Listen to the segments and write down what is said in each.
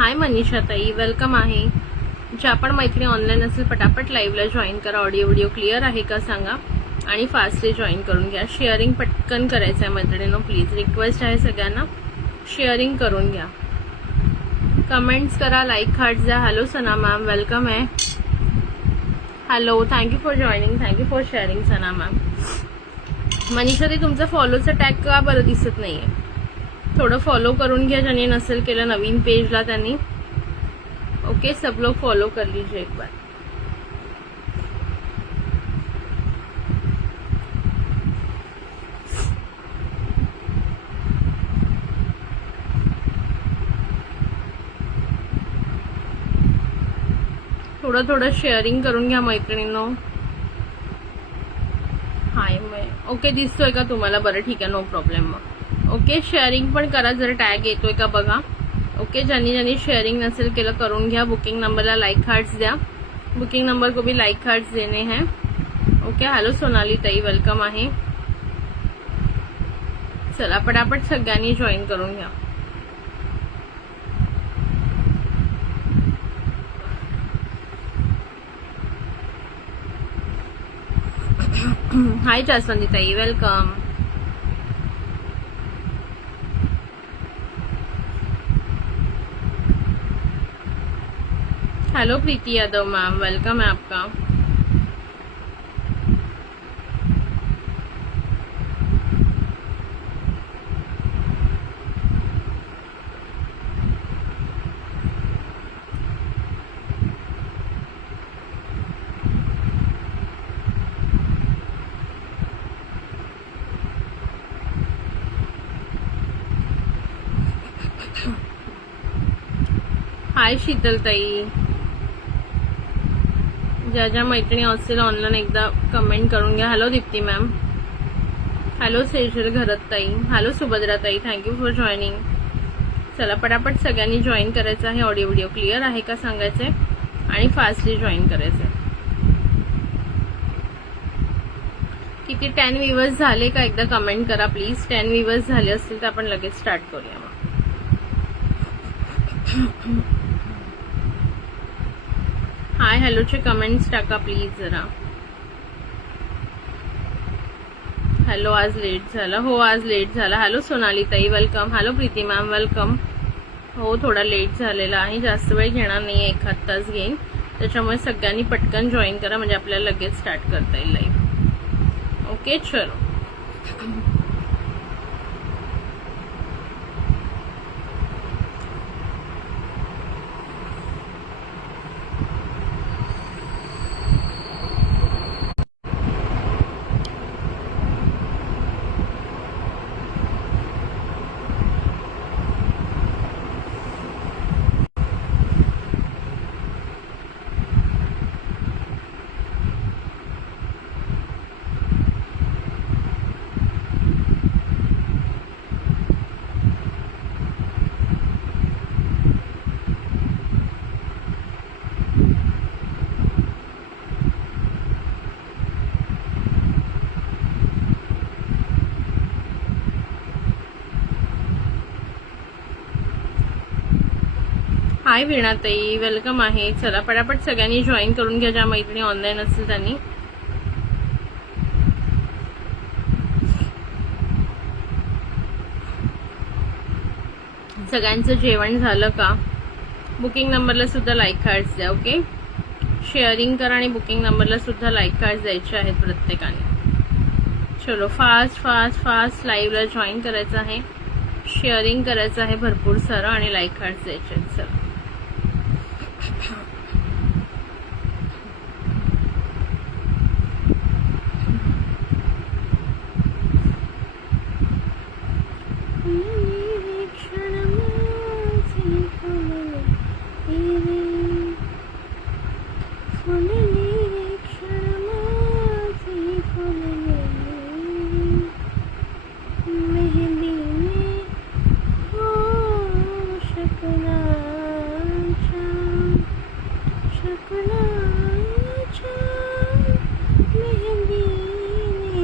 हाय मनीषा ताई, वेलकम आहे. ज्या पण मैत्रिणी ऑनलाईन असेल पटापट लाईव्हला जॉईन करा. ऑडिओ व्हिडिओ क्लिअर आहे का सांगा आणि फास्टली जॉईन करून घ्या. शेअरिंग पटकन करायचं आहे मैत्रिणींनो, प्लीज रिक्वेस्ट आहे सगळ्यांना, शेअरिंग करून घ्या. कमेंट्स करा, लाईक हार्ट द्या. हॅलो सना मॅम, वेलकम आहे. Hello, thank you for joining, thank you for sharing Sana ma'am. Manisha ताई, तुमचा फॉलोचा टॅग का बरं दिसत नाहीये? थोडं फॉलो करून घ्या, ज्यांनी नसेल केलं नवीन पेजला त्यांनी. ओके, सब लोग फॉलो कर लीजिए एक बार. थोडं थोडं शेअरिंग करून घ्या मैत्रिणींनो. हाय ओके, दिसतोय का तुम्हाला? बरं ठीक आहे, नो प्रॉब्लेम. मग ओके, शेअरिंग पण करा, जर टॅग येतोय का बघा. ओके, ज्यांनी शेयरिंग नसेल केलं करून घ्या. बुकिंग नंबरला लाइक हार्ट्स द्या. बुकिंग नंबर को भी लाइक हार्ट्स देने हैं. ओके, हॅलो सोनाली ताई, वेलकम आहे. चला पटापट सगळ्यांनी जॉईन करून घ्या. हाय जास्वंती ताई, वेलकम. हेलो प्रीति यादव मैम, वेलकम है आपका. हाय शीतल ताई. ज्या मैत्रिणी असतील ऑनलाईन एकदा कमेंट करून घ्या. Hello Deepti ma'am, hello Sejal Gharat ताई, हॅलो सुभद्रा ताई, थँक्यू फॉर जॉईनिंग. चला पटापट सगळ्यांनी जॉईन करायचं आहे. ऑडिओ व्हिडिओ क्लिअर आहे का सांगायचंय आणि फास्टली जॉईन करायचंय. किती 10 व्ह्यूअर्स झाले का एकदा कमेंट करा प्लीज. 10 व्ह्यूअर्स झाले असतील तर आपण लगेच स्टार्ट करूया. मग हाय हॅलोचे कमेंट्स टाका प्लीज जरा. हॅलो, आज लेट झाला. हो, आज लेट झाला. हॅलो सोनाली ताई, welcome. Hello Preeti ma'am, welcome. हो, थोडा लेट झालेला आहे, जास्त वेळ घेणार नाही, 1-1.5 तास घेईन. त्याच्यामुळे सगळ्यांनी पटकन जॉईन करा म्हणजे आपल्याला लगेच स्टार्ट करता येईल लाईव्ह. ओके, चलो. हाय वीणा ताई, वेलकम आहे. चला पटापट सगळ्यांनी जॉईन करून घ्या, ज्या मैत्रिणी ऑनलाईन असतील त्यांनी. सगळ्यांचं जेवण झालं का? बुकिंग नंबरला सुद्धा लाईक हार्ट्स द्या. ओके, शेअरिंग करा आणि बुकिंग नंबरला सुद्धा लाईक हार्ट्स द्यायचे आहेत प्रत्येकाने. चलो फास्ट फास्ट फास्ट लाईव्हला जॉईन करायचं आहे, शेअरिंग करायचं आहे भरपूर सारं आणि लाईक हार्ट्स द्यायचे आहेत. चला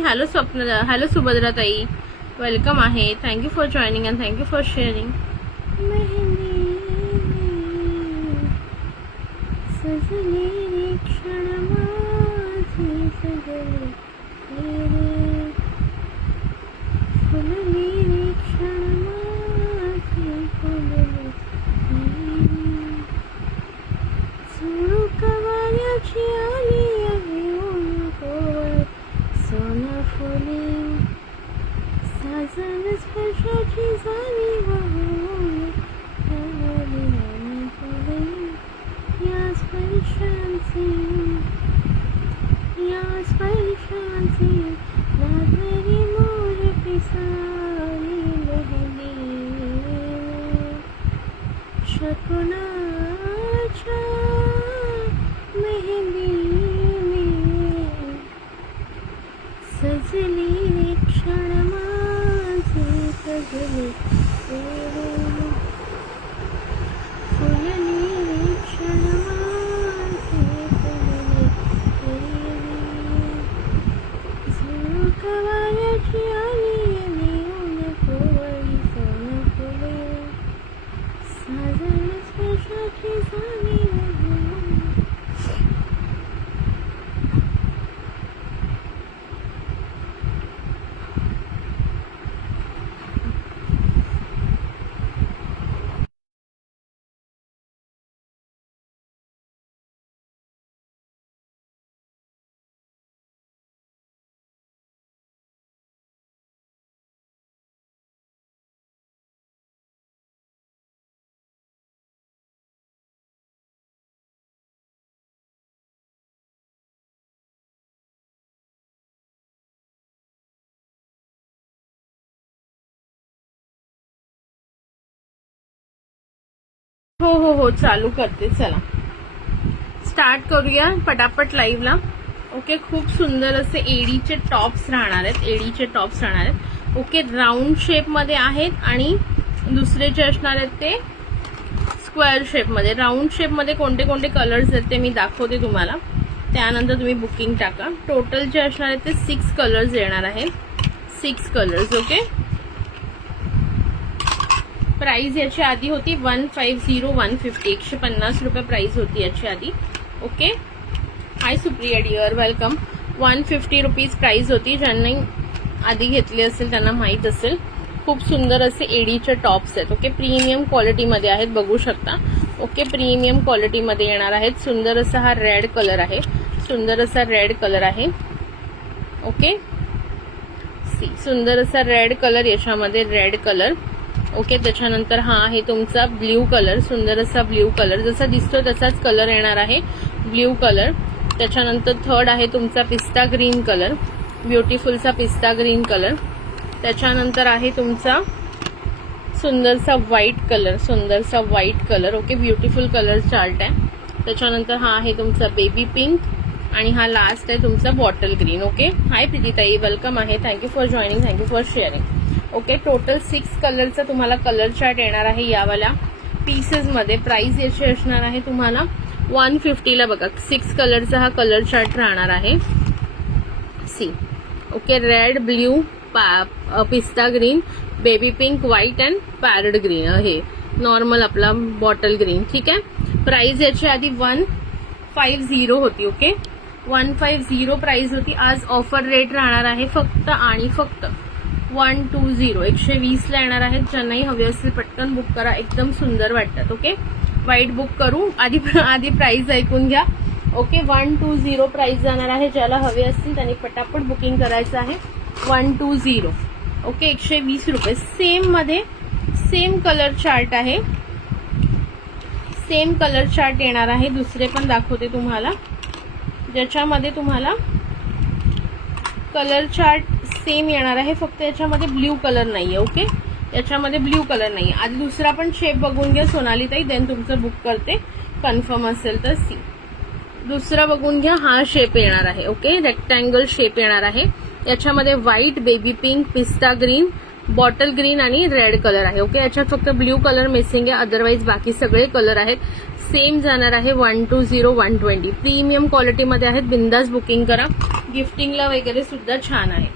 हॅलो स्वप्न, हॅलो सुभद्रा ताई, वेलकम आहे. Thank you for joining and thank you for sharing. Sonu कवाऱ्याची आली आहे ऊन कोवळ सोना फुले साजन स्पर्शाची झाली वाहून या स्पर्शांचे लागणारी मोर पिसाळी मेहंदी शकुनाच्या मेहंदीने सजली क्षण माझे सजले फुलली क्षण माझे सजले सोनू कवाऱ्याची आली आणि ऊन कोवळी सोना फुले साजन स्पर्शाची झाली हो हो हो चालू करते. चला स्टार्ट करूया पटापट लाईव्हला. ओके, खूप सुंदर असे एडीचे टॉप्स राहणार आहेत. ओके, राऊंड शेप मध्ये आहेत आणि दुसरे जे असणार आहेत ते स्क्वेअर शेप मध्ये. राऊंड शेप मध्ये कोणते कोणते कलर्स आहेत ते मी दाखवते तुम्हाला, त्यानंतर तुम्ही बुकिंग टाका. टोटल जे असणार आहेत ते 6 कलर्स येणार आहेत. 6 कलर्स. ओके, प्राइस याची आधी होती 150 150 150 रुपये प्राइस होती याची आधी. Okay, hi Supriya dear, welcome. 150 rupees price होती. ज्यांनी आधी घेतली असेल त्यांना माहीत असेल. खूप सुंदर असे एडीचे टॉप्स आहेत. ओके, प्रीमियम क्वालिटीमध्ये आहेत, बघू शकता. ओके, प्रीमियम क्वालिटीमध्ये येणार आहेत. सुंदर असा हा रेड कलर आहे. ओके, सुंदर असा रेड कलर, याच्यामध्ये रेड कलर. ओके, त्याच्यानंतर हा आहे तुमचा ब्ल्यू कलर. सुंदर असा ब्ल्यू कलर, जसा दिसतो तसाच कलर येणार आहे, ब्ल्यू कलर. त्याच्यानंतर थर्ड आहे तुमचा पिस्ता ग्रीन कलर, ब्युटिफुलचा पिस्ता ग्रीन कलर. त्याच्यानंतर आहे तुमचा सुंदरसा white colour. Okay, beautiful colour chart आहे. त्याच्यानंतर हा आहे तुमचा बेबी पिंक आणि हा लास्ट आहे तुमचा बॉटल ग्रीन. ओके, हाय प्रीतीताई, वेलकम आहे. Thank you for joining, thank you for sharing. Okay, total 6 कलरचा तुम्हाला कलर चार्ट येणार आहे यावाल्या पीसेस मध्ये. प्राइस याची असणार आहे तुम्हाला 150 ला. बघा, 6 कलरचा हा कलर चार्ट राहणार आहे. सी, ओके, रेड, ब्ल्यू, पिस्ता green, baby pink, white and parrot green. हे नॉर्मल आपला बॉटल ग्रीन. ठीक आहे, प्राइस याची आधी 150 होती. ओके, 150 प्राइस होती. आज ऑफर रेट राहणार आहे फक्त आणि फक्त 120 120 ला येणार आहेत. ज्यांनाही हवे असेल पटकन बुक करा, एकदम सुंदर वाटतात. ओके, व्हाईट बुक करू, आधी प्राइस ऐकून घ्या. ओके, 120 प्राइस जाणार आहे. ज्याला हवे असतील त्यांनी पटापट बुकिंग करायचं आहे. 120. ओके, 120 रुपये. सेम मध्ये सेम कलर चार्ट आहे, सेम कलर चार्ट येणार आहे. दुसरे पण दाखवते तुम्हाला, ज्याच्यामध्ये तुम्हाला कलर चार्ट सेम येणार आहे, फक्त याच्यामध्ये ब्ल्यू कलर नाहीये. ओके, याच्यामध्ये ब्ल्यू कलर नाहीये. आधी दुसरा पण शेप बघून घ्या सोनाली ताई, देन तुमचं बुक करते. कन्फर्म असेल तर सी. दुसरा बघून घ्या, हा शेप येणार आहे. ओके, रेक्टँगल शेप येणार आहे. याच्यामध्ये व्हाईट, बेबी पिंक, पिस्ता ग्रीन, बॉटल ग्रीन आणि रेड कलर आहे. ओके, याच्यात फक्त ब्ल्यू कलर मिसिंग आहे, अदरवाईज बाकी सगळे कलर आहेत. सेम जाणार आहे 120 120. प्रीमियम क्वालिटीमध्ये आहेत. बिंदास बुकिंग करा, गिफ्टिंगला वगैरे सुद्धा छान आहे.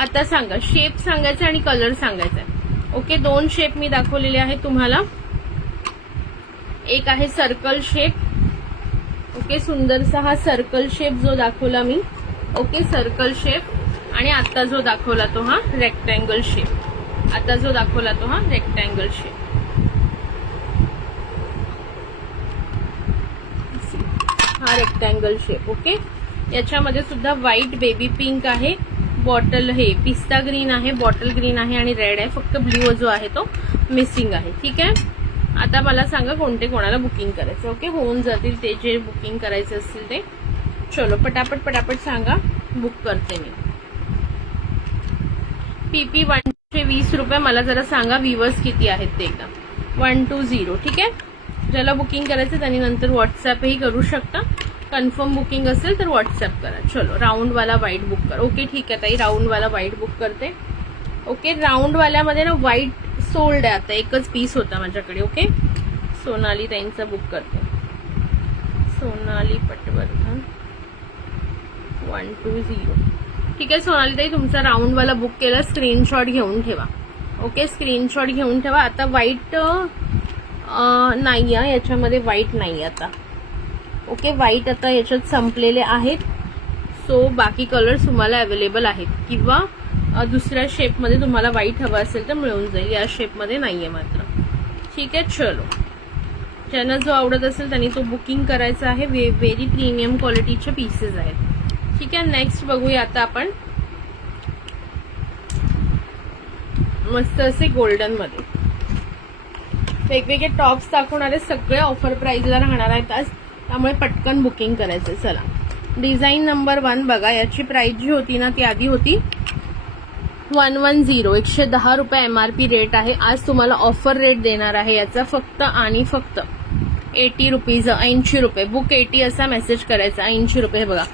आता सांगा, शेप सांगायचा आणि कलर सांगायचा. ओके, 2 शेप मी दाखवलेले आहेत तुम्हाला. एक आहे सर्कल शेप. ओके, सुंदरसा हा सर्कल शेप जो दाखवला मी. Okay, circle shape. आणि आता जो दाखवला तो हा रेक्टँगल शेप. हा रेक्टँगल शेप. ओके, याच्यामध्ये सुद्धा व्हाईट बेबी पिंक आहे, बॉटल हे पिस्ता ग्रीन आहे, बॉटल ग्रीन आहे आणि रेड आहे. फक्त ब्ल्यू जो आहे तो मिसिंग आहे. ठीक आहे, आता मला सांगा कोणते कोणाला बुकिंग करायचं. ओके, होऊन जातील ते जे बुकिंग करायचे असतील ते. चलो पटापट पटापट सांगा, बुक करते मी. PP 120 रुपये. मला जरा सांगा व्ह्यूअर्स किती आहेत ते एकदा. 120. ठीक आहे, ज्याला बुकिंग करायचं त्यांनी नंतर व्हॉट्सअपही करू शकता. कन्फर्म बुकिंग असेल तर व्हॉट्सअप करा. चलो राऊंड वाला व्हाईट बुक कर. ओके ठीक आहे ताई, राऊंड वाला व्हाईट बुक करते. ओके, राऊंड वाल्यामध्ये ना व्हाईट सोल्ड आहे आता, एकच पीस होता माझ्याकडे. ओके, सोनाली ताईंचा बुक करते. सोनाली पटवर्धन 120. ठीक आहे सोनाली ताई, तुमचा राऊंड वाला बुक केला, स्क्रीनशॉट घेऊन ठेवा. ओके, स्क्रीनशॉट घेऊन ठेवा. आता व्हाईट नाही आहे याच्यामध्ये, व्हाईट नाही आता. ओके, व्हाईट आता याच्यात संपलेले आहेत. सो बाकी कलर्स तुम्हाला अवेलेबल आहेत, किंवा दुसऱ्या शेपमध्ये तुम्हाला व्हाईट हवं असेल तर मिळून जाईल. या शेपमध्ये नाहीये मात्र. ठीक आहे, चलो ज्यांना जो आवडत असेल त्यांनी तो बुकिंग करायचा आहे. व्हेरी प्रीमियम क्वालिटीचे पीसेस आहेत. ठीक आहे, नेक्स्ट बघूया आता आपण मस्त असे गोल्डन मध्ये वेगवेगळे टॉप्स दाखवणारे. सगळे ऑफर प्राइसला राहणार आहेत आज, त्यामुळे पटकन बुकिंग करायचं. चला, डिझाईन नंबर 1 बघा. याची प्राइस जी होती ना ती आधी होती 110. 110 रुपये MRP रेट आहे. आज तुम्हाला ऑफर रेट देणार आहे याचा फक्त आणि फक्त 80 रुपीज. 80 रुपये. बुक 80 असा मेसेज करायचा. 80 रुपये. बघा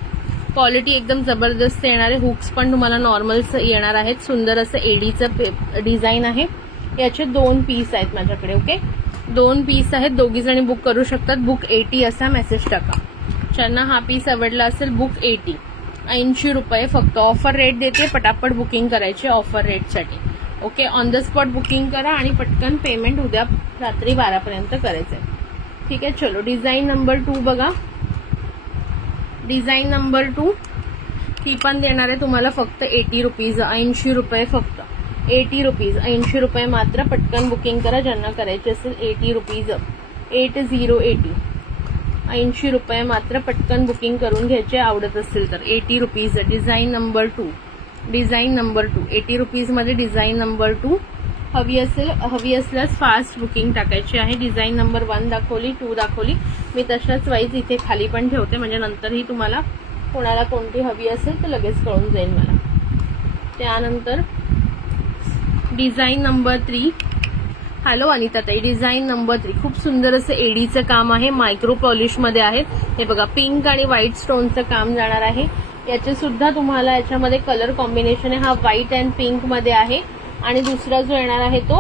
क्वालिटी एकदम जबरदस्त येणार आहे. हुक्स पण तुम्हाला नॉर्मल येणार आहेत. सुंदर असं एडीचं डिझाईन आहे. याचे 2 पीस आहेत माझ्याकडे. ओके, 2 पीस आहेत. दोघी जणी बुक करू शकतात. बुक 80 असा मेसेज टाका. ज्यांना हा पीस आवडला असेल बुक 80. 80 रुपये फक्त. ऑफर रेट देते, पटापट बुकिंग करायची ऑफर रेटसाठी. Okay, on the spot booking करा आणि पटकन पेमेंट उद्या रात्री 12 पर्यंत करायचंय. ठीक आहे, चलो डिझाईन नंबर 2 बघा. डिझाईन नंबर 2 ती पण देणार आहे तुम्हाला फक्त 80 रुपीज. 80 रुपये फक्त. 80 रुपीज. 80 रुपये मात्र. पटकन बुकिंग करा ज्यांना करायचे असेल. 80 रुपीज. 80. 80 रुपये मात्र. पटकन बुकिंग करून घ्यायचे आवडत असेल तर. 80 rupees. Design number 2. Design number 2 80 rupees मध्ये. डिझाईन नंबर 2 हवी असल्यास फास्ट बुकिंग टाकायची आहे. डिझाईन नंबर 1 दाखवली, 2 दाखवली. मी तशाच वाईज इथे खाली पण ठेवते, म्हणजे नंतरही तुम्हाला कोणाला कोणती हवी असेल तर लगेच कळून जाईल मला. त्यानंतर डिझाईन नंबर 3. हॅलो अनिता ताई, डिझाईन नंबर 3 खूप सुंदर असं एडीचं काम आहे. मायक्रो पॉलिश मध्ये आहे. हे बघा पिंक आणि व्हाईट स्टोनचं काम जाणार आहे. याचे सुद्धा तुम्हाला याच्यामध्ये कलर कॉम्बिनेशन आहे. हा व्हाईट अँड पिंक मध्ये आहे. आणि दुसरा जो येणार आहे तो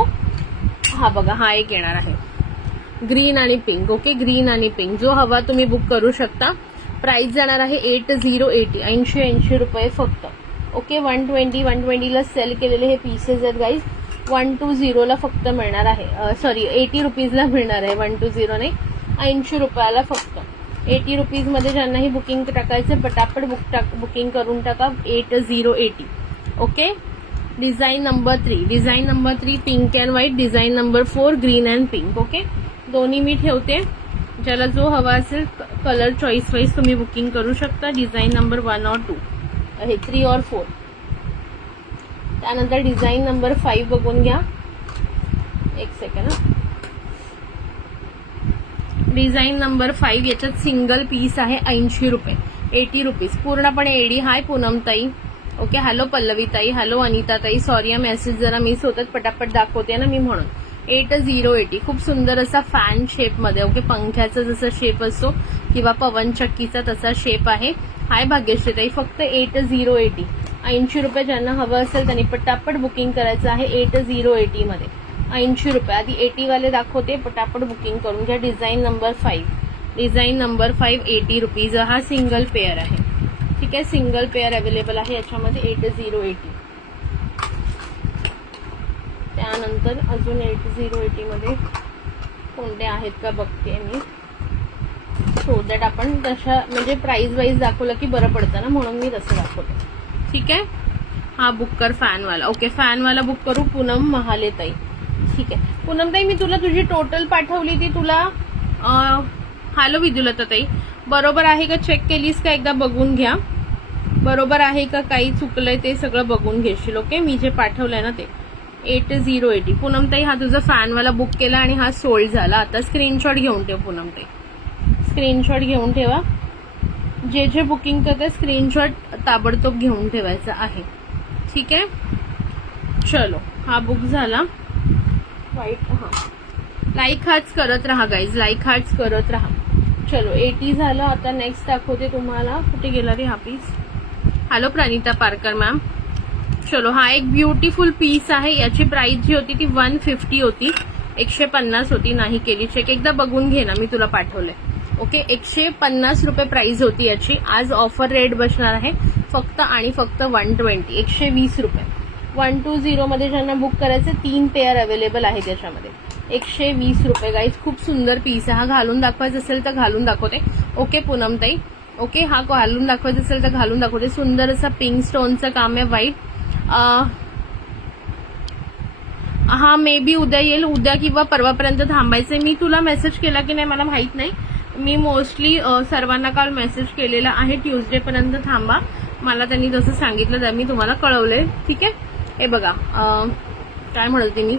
हा बघा, हा एक येणार आहे ग्रीन आणि पिंक. ओके, ग्रीन आणि पिंक. जो हवा तुम्ही बुक करू शकता. प्राइस जाणार आहे 80. 80 रुपये फक्त. ओके, 120 ला सेल केलेले हे पीसेस आहेत गाईज. 120 ला फक्त मिळणार आहे. सॉरी 80 रुपीजला मिळणार आहे. 120 नाही, 80 रुपयाला फक्त. 80 रुपीज मध्ये ज्यांनाही बुकिंग टाकायचं पटापट बुकिंग करून टाका. 80. Okay, design number 3. Design number 3 pink and white. Design number 4 green and pink. Okay, दोन्ही मी ठेवते. ज्याला जो हवा असेल कलर चॉईस वाईज तुम्ही बुकिंग करू शकता. डिझाईन नंबर 1 और 2 हे 3 और 4. त्यानंतर डिझाईन नंबर 5 बघून घ्या. एक सेकंड. डिझाईन नंबर 5 याच्यात सिंगल पीस आहे. 80 रुपये. 80 रुपीज. पूर्णपणे एडी. हाय पूनम ताई. ओके, हॅलो पल्लवी ताई. हॅलो अनिता ताई. सॉरी या मेसेज जरा मिस होतात, पटापट दाखवते ना मी म्हणून. 80. खूप सुंदर असा फॅन शेप मध्ये. ओके, पंख्याचा जसा शेप असतो किंवा पवनचक्कीचा तसा शेप आहे. हाय भाग्यश्री ताई. फक्त 80. 80 रुपये. ज्यांना हवं असेल त्यांनी पटापट बुकिंग करायचं आहे. 80 मध्ये. 80 रुपये. आधी 80 वाले दाखवते, पटापट बुकिंग करून घ्या. Design number 5. Design number 5 80 rupees. हा सिंगल पेअर आहे. ठीक आहे, सिंगल पेअर अवेलेबल आहे याच्यामध्ये. 80. त्यानंतर अजून 80 मध्ये कोणते आहेत का बघते मी. सो दॅट आपण तशा म्हणजे प्राइस वाईज दाखवलं की बरं पडतं ना, म्हणून मी तसं दाखवते. ठीक आहे, हा बुक कर फॅनवाला. ओके, फॅनवाला बुक करू. पूनम महाले ताई. ठीक आहे पूनम ताई, मी तुला तुझी टोटल पाठवली ती तुला. हॅलो विदुलता ताई. बरोबर आहे का चेक केलीस का एकदा बघून घ्या. बरोबर आहे का काही चुकलंय ते सगळं बघून घेशील. ओके, मी जे पाठवलंय ना ते 8080. पूनमताई हा तुझा फॅनवाला बुक केला आणि हा सोल्ड झाला. आता स्क्रीनशॉट घेऊन ठेव पूनमताई, स्क्रीनशॉट घेऊन ठेवा. जे जे बुकिंग करते स्क्रीनशॉट ताबडतोब घेऊन ठेवायचा आहे. ठीक आहे, चलो हा बुक झाला. वाईट हा लाईक हार्ट्स करत राहा गाईज, लाईक हार्ट्स करत राहा. चलो 80 झालं. आता नेक्स्ट दाखवते तुम्हाला. कुठे गेला रे हा piece. Hello Pranita Parkar ma'am. चलो हा एक ब्युटिफुल पीस आहे. याची प्राइस जी होती ती 150 होती, 150 होती. नाही केली चेक, एकदा बघून घे ना, मी तुला पाठवलंय. ओके, 150 रुपये प्राइस होती याची. आज ऑफर रेट बसणार आहे फक्त आणि फक्त 120, 120 रुपये. 120 मध्ये ज्यांना बुक करायचे 3 पेअर अवेलेबल आहे त्याच्यामध्ये. 120 रुपये गाईज, खूप सुंदर पीस आहे. हा घालून दाखवायचा असेल तर घालून दाखवते. ओके पूनमताई, ओके हा घालून दाखवायचं असेल तर घालून दाखवते. सुंदर असं पिंक स्टोनचं काम आहे, व्हाईट. हा मे बी उद्या येईल, उद्या किंवा परवापर्यंत थांबायचंय. मी तुला मेसेज केला की नाही मला माहित नाही. मी मोस्टली सर्वांना काल मेसेज केलेला आहे ट्यूजडे पर्यंत थांबा. मला त्यांनी जसं सांगितलं तर मी तुम्हाला कळवलंय. ठीक आहे, हे बघा काय म्हणत होते मी.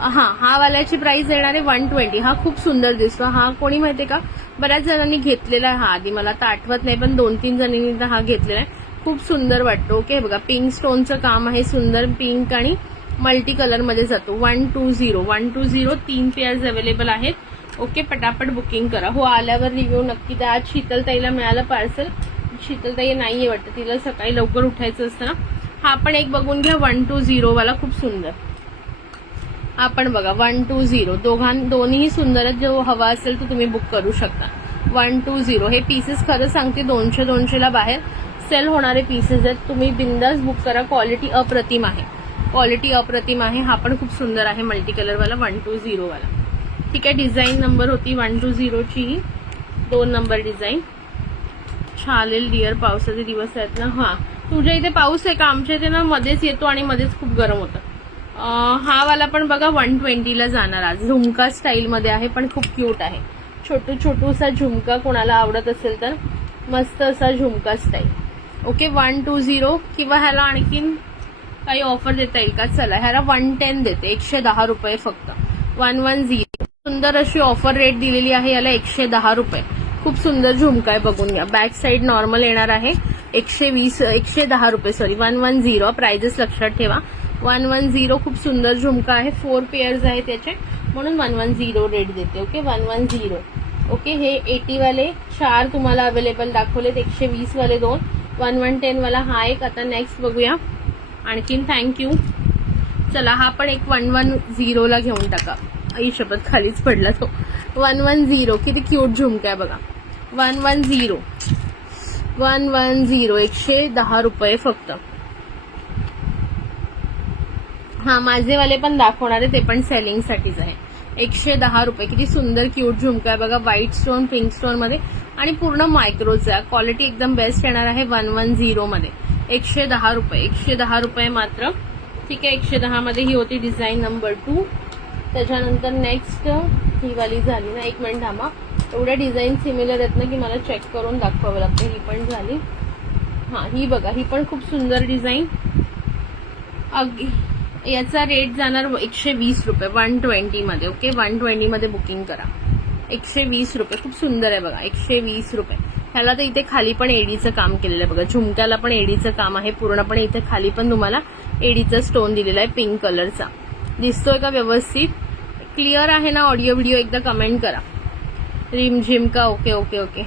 हा वाल्याची प्राइस येणार आहे 120. हा खूप सुंदर दिसतो. हा कोणी माहितीये का, बऱ्याच जणांनी घेतलेला आहे हा आधी, मला आता आठवत नाही पण 2-3 जणांनी हा घेतलेला आहे. खूप सुंदर वाटतो. ओके, बघा पिंक स्टोनचं काम आहे, सुंदर पिंक आणि मल्टी कलर मध्ये जातो. 120 3 पेअर्स अवेलेबल आहेत. ओके, पटापट बुकिंग करा. हो, आल्यावर रिव्ह्यू नक्की द्या. आज शीतलताईला मिळालं पार्सल. शीतलताई नाहीये वाटतं, तिला सकाळी लवकर उठायचं असतं ना. हा पण एक बघून घ्या 120 वाला, खूप सुंदर. हा पण बघा 120, दोन्हीही सुंदर आहेत. जो हवा असेल तो तुम्ही बुक करू शकता. 120 हे पीसेस खरं सांगते 200 ला बाहेर सेल होणारे पीसेस आहेत. तुम्ही बिंदास बुक करा. क्वालिटी अप्रतिम आहे, क्वालिटी अप्रतिम आहे. हा पण खूप सुंदर आहे मल्टी कलर वाला 120 वाला. ठीक आहे, डिझाईन नंबर होती 120 ची, 2 नंबर डिझाईन. चालेल डिअर, पावसाचे दिवस आहेत ना. हा, तुझ्या इथे पाऊस आहे का? आमच्या इथे ना मध्येच येतो आणि मध्येच खूप गरम होतं. हा वाला पण बघा 120 ला जाणार आज. झुमका स्टाईल मध्ये आहे पण खूप क्यूट आहे. छोटूसा झुमका कोणाला आवडत असेल तर मस्त असा झुमका स्टाईल. ओके, 120 किंवा ह्याला आणखीन काही ऑफर देता येईल का? चला ह्याला 110 देते, 110 रुपये फक्त. 110 सुंदर अशी ऑफर रेट दिलेली आहे याला, 110 रुपये. खूप सुंदर झुमका आहे, बघून घ्या. बॅक साईड नॉर्मल येणार आहे. 110 रुपये, सॉरी 110. प्राइजेस लक्षात ठेवा. 110 खूप सुंदर झुमका आहे. 4 पेअर्स आहे त्याचे, म्हणून 110 रेट देते. ओके, 110. ओके, हे 80 वाले 4 तुम्हाला अवेलेबल दाखवलेत, 120 वाले 2, 110 वाला हा एक. आता नेक्स्ट बघूया आणखीन. थँक्यू. चला हा पण एक 110 ला घेऊन टाका. आई शपथ, खालीच पडला तो. 110 किती क्यूट झुमका आहे बघा. 110 110 रुपये फक्त. हा माझे वाले पण दाखवणार आहे, ते पण सेलिंग साठीच आहे. 110 रुपये. किती सुंदर क्यूट झुमका आहे बघा. व्हाईट स्टोन, पिंक स्टोन मध्ये आणि पूर्ण मायक्रोचा. क्वालिटी एकदम बेस्ट येणार आहे 110 मध्ये. 110 रुपये, 110 रुपये मात्र. ठीक आहे, 110 मध्ये ही होती डिझाईन नंबर 2. त्याच्यानंतर नेक्स्ट ही वाली झाली ना. एक मिनिट थांबा, एवढ्या डिझाईन सिमिलर आहेत ना की मला चेक करून दाखवावं लागतं. ही पण झाली. हा, ही बघा, ही पण खूप सुंदर डिझाईन. याचा रेट जाणार 120 रुपये 120 मध्ये. ओके, 120 मध्ये बुकिंग करा. 120 रुपये, खूप सुंदर आहे बघा. 120 रुपये. ह्याला तर इथे खाली पण एडीचं काम केलेलं आहे बघा. झुमक्याला पण एडीचं काम आहे पूर्णपणे. इथे खाली पण तुम्हाला एडीचा स्टोन दिलेला आहे पिंक कलरचा. दिसतोय का व्यवस्थित? क्लिअर आहे ना ऑडिओ व्हिडिओ? एकदा कमेंट करा. रिम झिमका. Okay okay okay.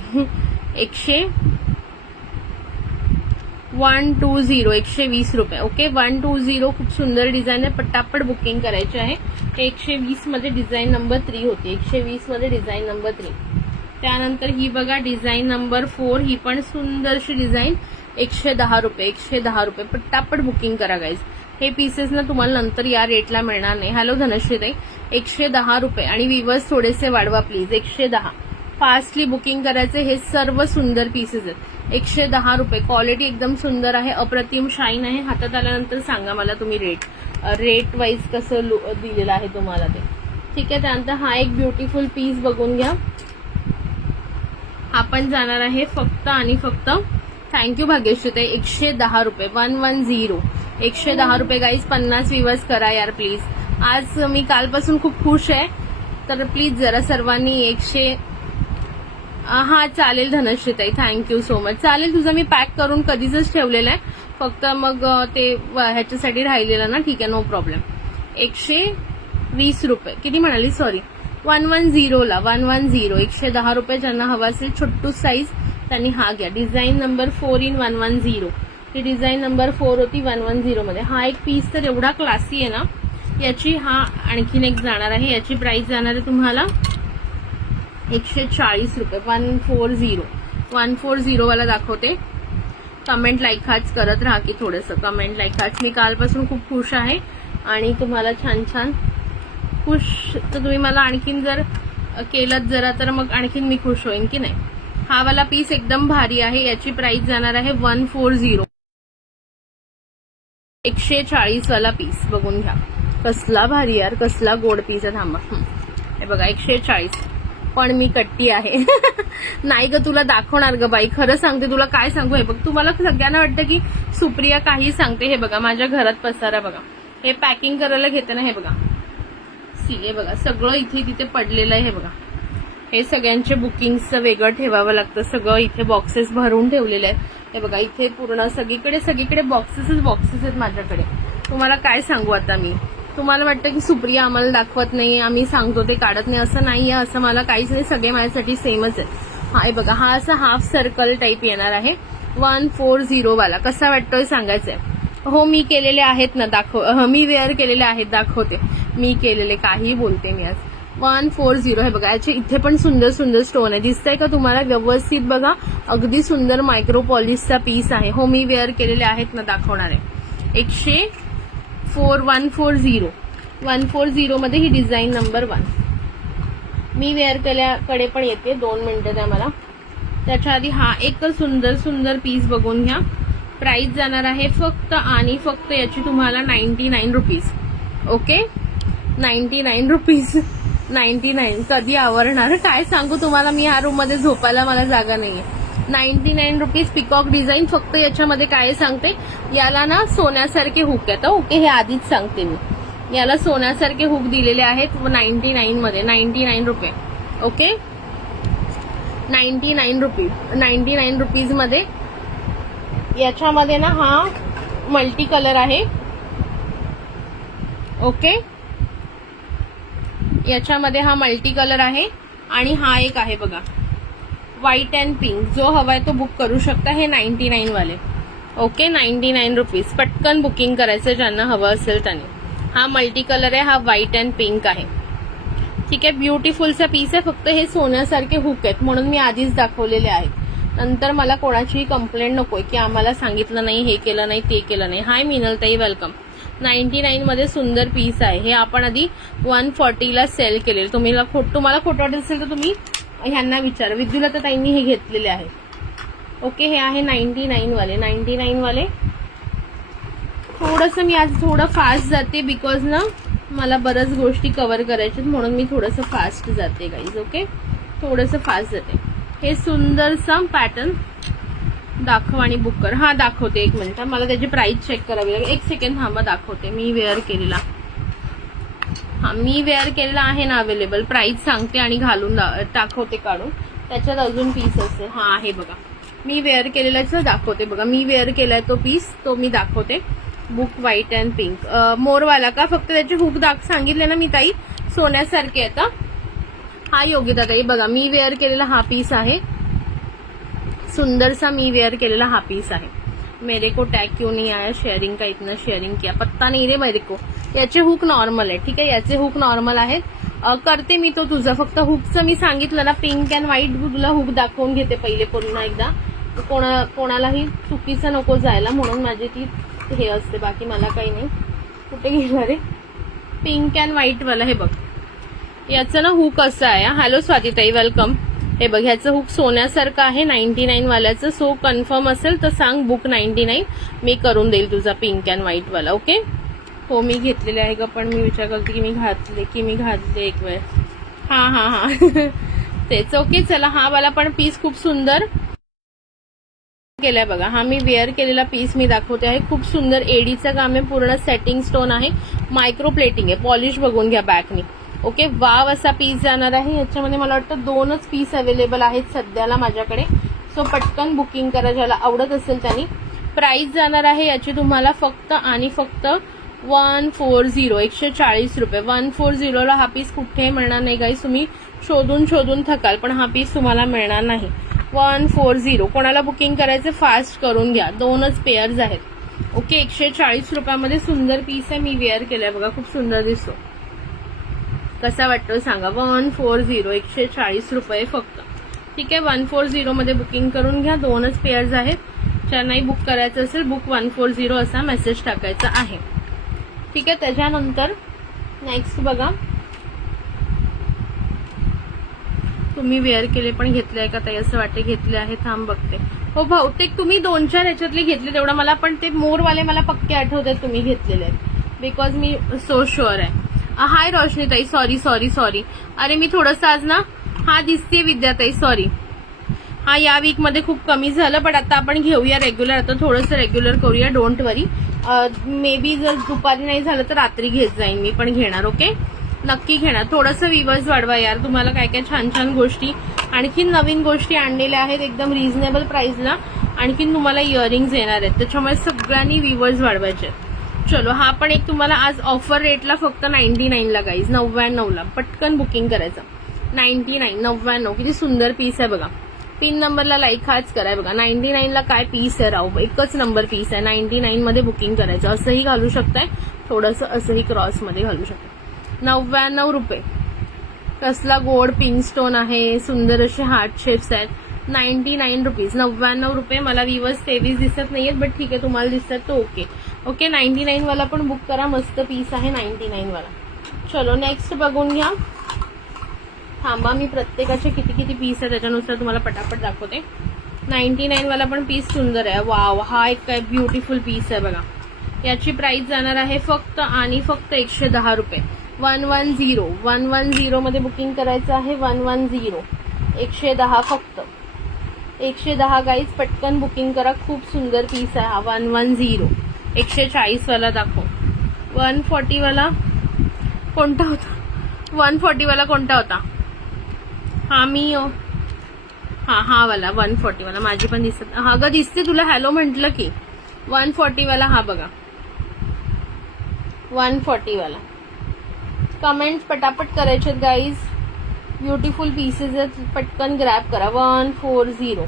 120 रुपये. ओके, 120 खूप सुंदर डिझाईन आहे. पटापट बुकिंग करायची आहे. 120 मध्ये डिझाईन नंबर 3 होती. 120 मध्ये डिझाईन नंबर 3. त्यानंतर ही बघा डिझाईन नंबर 4. ही पण सुंदरशी डिझाईन. 110 रुपये. 110 रुपये. पटापट बुकिंग करा गाईज. हे पीसेस ना तुम्हाला नंतर या रेटला मिळणार नाही. हॅलो धनश्रीताई. 110 रुपये. आणि विवर्स थोडेसे वाढवा प्लीज. 110 फास्टली बुकिंग करायचे. हे सर्व सुंदर पीसेस आहेत. 110 रुपये. क्वालिटी एकदम सुंदर आहे, अप्रतिम शाईन आहे. हातात आल्यानंतर सांगा मला तुम्ही रेट वाईज कसं दिलेलं आहे तुम्हाला ते. ठीक आहे, त्यानंतर हा एक ब्युटिफुल पीस बघून घ्या. हा पण जाणार आहे फक्त आणि फक्त, थँक्यू भाग्यश्री, 110 रुपये, 110, 110 रुपये गाईज. 50 विवर्स करा यार प्लीज. आज मी कालपासून खूप खुश आहे, तर प्लीज जरा सर्वांनी 100. हा चालेल धनश्रीताई, थँक्यू सो मच. चालेल, तुझं मी पॅक करून कधीच ठेवलेलं आहे, फक्त मग ते ह्याच्यासाठी राहिलेलं ना. ठीक आहे, नो प्रॉब्लेम. 120 रुपये किती म्हणाली, सॉरी, 110ला 110, 110 रुपये. ज्यांना हवा असेल छोटू साईज त्यांनी हा घ्या. Design number 4 in 110. He design number 4 होती 110 मध्ये. हा एक पीस तर एवढा क्लासी आहे ना, याची हा आणखीन एक जाणार आहे. याची प्राइस जाणार आहे तुम्हाला 140 रुपये. 140 वाला दाखवते. कमेंट लाईक हाच करत राहा की थोडंसं कमेंट लाईक हाच. मी कालपासून खूप खुश आहे आणि तुम्हाला छान छान खुश, तर तुम्ही मला आणखीन जर केलं जरा तर मग आणखीन मी खुश होईन की नाही. हा वाला पीस एकदम भारी आहे. याची प्राइस जाणार आहे 140. 140 वाला पीस बघून घ्या, कसला भारी यार, कसला गोड पीस आहे. थांबा, हे बघा 140. पण मी कट्टी आहे. नाही ग, तुला दाखवणार ग बाई, खरं सांगते तुला. काय सांगू, हे बघ, तुम्हाला सगळ्यांना वाटतं की सुप्रिया काही सांगते. हे बघा माझ्या घरात पसारा बघा, हे पॅकिंग करायला घेते ना, हे बघा हे बघा सगळं इथे तिथे पडलेलं आहे. हे बघा, हे सगळ्यांचे बुकिंगचं वेगळं ठेवावं लागतं. सगळं इथे बॉक्सेस भरून ठेवलेले आहेत. हे बघा इथे पूर्ण सगळीकडे बॉक्सेस आहेत माझ्याकडे. तुम्हाला काय सांगू आता मी. तुम्हाला वाटतं की सुप्रिया आम्हाला दाखवत नाही, आम्ही सांगतो ते काढत नाही, असं नाही आहे. असं मला काहीच नाही, सगळे माझ्यासाठी सेमच आहे. हा हे बघा, हा असा हाफ सर्कल टाईप येणार आहे 140 वाला. कसा वाटतोय सांगायचंय. हो मी केलेले आहेत ना, मी वेअर केलेले आहेत, दाखवते मी केलेले. काही बोलते मी आज. 140. हे बघा, याचे इथे पण सुंदर सुंदर स्टोन आहे, दिसतंय का तुम्हाला व्यवस्थित. बघा अगदी सुंदर मायक्रो पॉलिशचा पीस आहे. हो मी वेअर केलेले आहेत ना, दाखवणार आहे. 140 मध्ये ही डिझाईन नंबर 1 मी वेअर केल्याकडे पण येते. 2 मिनिटं द्या मला. त्याच्या आधी हा एक सुंदर सुंदर पीस बघून घ्या. प्राइस जाणार आहे फक्त आणि फक्त याची तुम्हाला 99 रुपीज. Okay, 99 rupees. 99 कधी आवरणार काय सांगू तुम्हाला. मी ह्या रूम मध्ये झोपायला मला जागा नाहीये. 99 रुपीज. Peacock design. फक्त याच्यामध्ये काय सांगते, याला ना सोन्यासारखे हुक आहेत. ओके, हे आधीच सांगते मी. याला सोन्यासारखे हुक दिलेले आहेत 99 मध्ये. 99 रुपये. ओके, 99 रुपीज मध्ये. याच्यामध्ये ना हा मल्टी कलर आहे. ओके, याच्यामध्ये हा मल्टी कलर आहे आणि हा एक आहे बघा व्हाईट अँड पिंक. जो हवाय तो बुक करू शकता. हे 99 वाले. Okay, 99 rupees. पटकन बुकिंग करायचं ज्यांना हवं असेल त्याने. हा मल्टी कलर आहे, हा व्हाईट अँड पिंक आहे. ठीक आहे, ब्युटिफुलचा पीस आहे. फक्त हे सोन्यासारखे हुक आहेत म्हणून मी आधीच दाखवलेले आहेत. नंतर मला कोणाचीही कंप्लेंट नकोय की आम्हाला सांगितलं नाही, हे केलं नाही, ते केलं नाही. हाय मिनलताई, वेलकम. 99 मध्ये सुंदर पीस आहे. हे आपण आधी 140ला सेल केलेलं. तुम्हाला खोटं वाटत असेल तर तुम्ही ह्यांना विचारा. विद्युलता ताईंनी हे घेतलेले आहे. ओके, हे आहे 99 वाले. 99 वाले. थोडंसं मी आज थोडं फास्ट जाते बिकॉज ना मला बऱ्याच गोष्टी कव्हर करायच्यात म्हणून मी थोडंसं फास्ट जाते गाईज. ओके, थोडंसं फास्ट जाते. हे सुंदरसा पॅटर्न दाखव आणि बुक कर. हा दाखवते, एक मिनिट. मला त्याची प्राइस चेक करावी लागेल. एक सेकंड थांबा, दाखवते. मी वेअर केलेला, मी वेअर केलेला आहे ना अवेलेबल. प्राइस सांगते आणि घालून दाखवते काढून. त्याच्यात अजून पीस असेल. हा आहे बघा, मी वेअर केलेलाच दाखवते. बघा मी वेअर केलाय तो पीस, तो मी दाखवते. Book white and pink. मोरवाला का, फक्त त्याचे हुक सांगितले ना मी ताई, सोन्यासारखे आहेत. हा योग्यता ताई. बघा मी वेअर केलेला हा पीस आहे. सुंदरसा मी वेअर केलेला हा पीस आहे. मेरे को टैग क्यों नहीं आया, शेयरिंग का इतना शेयरिंग किया, पत्ता नाही रे मेरे को. याचे हुक नॉर्मल आहे. ठीक आहे, याचे हुक नॉर्मल आहेत. करते मी तो तुझा. फक्त हुकचं मी सांगितलं ना पिंक अँड व्हाईट, तुला हुक दाखवून घेते पहिले पुन्हा एकदा. कोणालाही चुकीचं नको जायला म्हणून माझी ती हे असते. बाकी मला काही नाही. कुठे गेला रे पिंक अँड व्हाईट वाला. हे बघ, याचं ना हुक असं आहे. हॅलो स्वातीताई, वेलकम. हे बघ, ह्याचं हुक सोन्यासारखं आहे 99 वाल्याचं. सो कन्फर्म असेल तर सांग बुक 99. मी करून देईल तुझा पिंक अँड व्हाईट वाला. ओके, हो मी घेतलेले आहे ग, पण मी विचार करते की मी घातले एक वेळ. हा तेच ओके. चला हा वाला पण पीस खूप सुंदर केलाय बघा. हा मी वेअर केलेला पीस मी दाखवते आहे. खूप सुंदर एडीचं काम आहे, पूर्ण सेटिंग स्टोन आहे, मायक्रो प्लेटिंग आहे, पॉलिश बघून घ्या बॅकनी. ओके, वाव असा पीस जाणार आहे. याच्यामध्ये मला वाटतं 2च पीस अवेलेबल आहेत सध्याला माझ्याकडे. सो पटकन बुकिंग करा ज्याला आवडत असेल त्यांनी. प्राइस जाणार आहे याची तुम्हाला फक्त आणि फक्त 140 140 रुपये. 140 ला हा पीस कुठेही मिळणार नाही गाईस. तुम्ही शोधून शोधून थकाल पण हा पीस तुम्हाला मिळणार नाही. 140. कोणाला बुकिंग करायचं फास्ट करून घ्या, 2च पेअर्स आहेत. ओके, 140 रुपयामध्ये सुंदर पीस आहे. मी वेअर केलाय बघा, खूप सुंदर दिसतो. कसा वाटतो सांगा. 140 140 रुपये फक्त. ठीक आहे, 140 मध्ये बुकिंग करून घ्या. 2च पेअर्स आहेत. ज्यांनाही बुक करायचं असेल बुक 140 असा मेसेज टाकायचा आहे. ठीक आहे, त्याच्यानंतर नेक्स्ट बघा. तुम्ही वेअर केले पण घेतले आहे का ताई असं वाटते? घेतले आहे, थांब बघते. हो बहुतेक तुम्ही 2-4 याच्यातले घेतले तेवढं मला, पण ते मोरवाले मला पक्के आठवतात तुम्ही घेतलेले आहेत, बिकॉज मी सो शुअर आहे. हाय रोशनी ताई, सॉरी सॉरी सॉरी. अरे मी थोडंसं आज ना, हा दिसते विद्याताई, सॉरी. हा या वीक मध्ये खूप कमी झालं, पण आता आपण घेऊया रेग्युलर. आता थोडंसं रेग्युलर करूया, डोंट वरी. मे बी जर दुपारी नाही झालं तर रात्री घेत जाईन मी, पण घेणार. ओके, नक्की घेणार. थोडंसं व्ह्यूअर्स वाढवा यार. तुम्हाला काय काय छान छान गोष्टी, आणखीन नवीन गोष्टी आणलेल्या आहेत एकदम रिझनेबल प्राइसला. आणखीन तुम्हाला इयरिंग्स येणार आहेत, त्याच्यामुळे सगळ्यांनी व्ह्यूअर्स वाढवायचे. चलो, हा पण एक तुम्हाला आज ऑफर रेटला फक्त 99 ला गाईज, 99 ला पटकन बुकिंग करायचं. 99, 99. किती सुंदर पीस आहे बघा. पिन नंबरला लाईक हाच कराय बघा. 99 ला काय पीस आहे राव, एकच नंबर पीस आहे. 99 मध्ये बुकिंग करायचं. असंही घालू शकताय, थोडंसं असंही क्रॉस मध्ये घालू शकताय. 99 रुपये. कसला गोड पिन स्टोन आहे, सुंदर असे हार्ट शेप्स आहेत. 99 रुपीज, 99 रुपये. मला व्ह्यूअर्स 23 दिसत नाहीयेत, बट ठीक आहे, तुम्हाला दिसतात तो ओके. ओके, 99 वाला पण बुक करा. मस्त पीस आहे 99 वाला. चलो नेक्स्ट बघून घ्या. थांबा, मी प्रत्येकाचे किती किती पीस आहे त्याच्यानुसार तुम्हाला पटापट दाखवते. 99 वाला पण पीस सुंदर आहे. वाव, हा एक काय ब्युटिफुल पीस आहे बघा. याची प्राइस जाणार आहे फक्त आणि फक्त 110 रुपये. 110 मध्ये बुकिंग करायचं आहे. 110, 110 फक्त. 110 गाईज, पटकन बुकिंग करा. खूप सुंदर पीस आहे हा. 110. 140 वाला दाखव. 140 वाला कोणता होता? 140 वाला कोणता होता? हा मी हा वाला 140 वाला. माझी पण दिसत. हा ग दिसते तुला, हॅलो म्हंटल की. 140 वाला हा बघा, 140 वाला. कमेंट्स पटापट करायचे गाईज. ब्युटिफुल पीसेस आहेत, पटकन ग्रॅब करा. 140,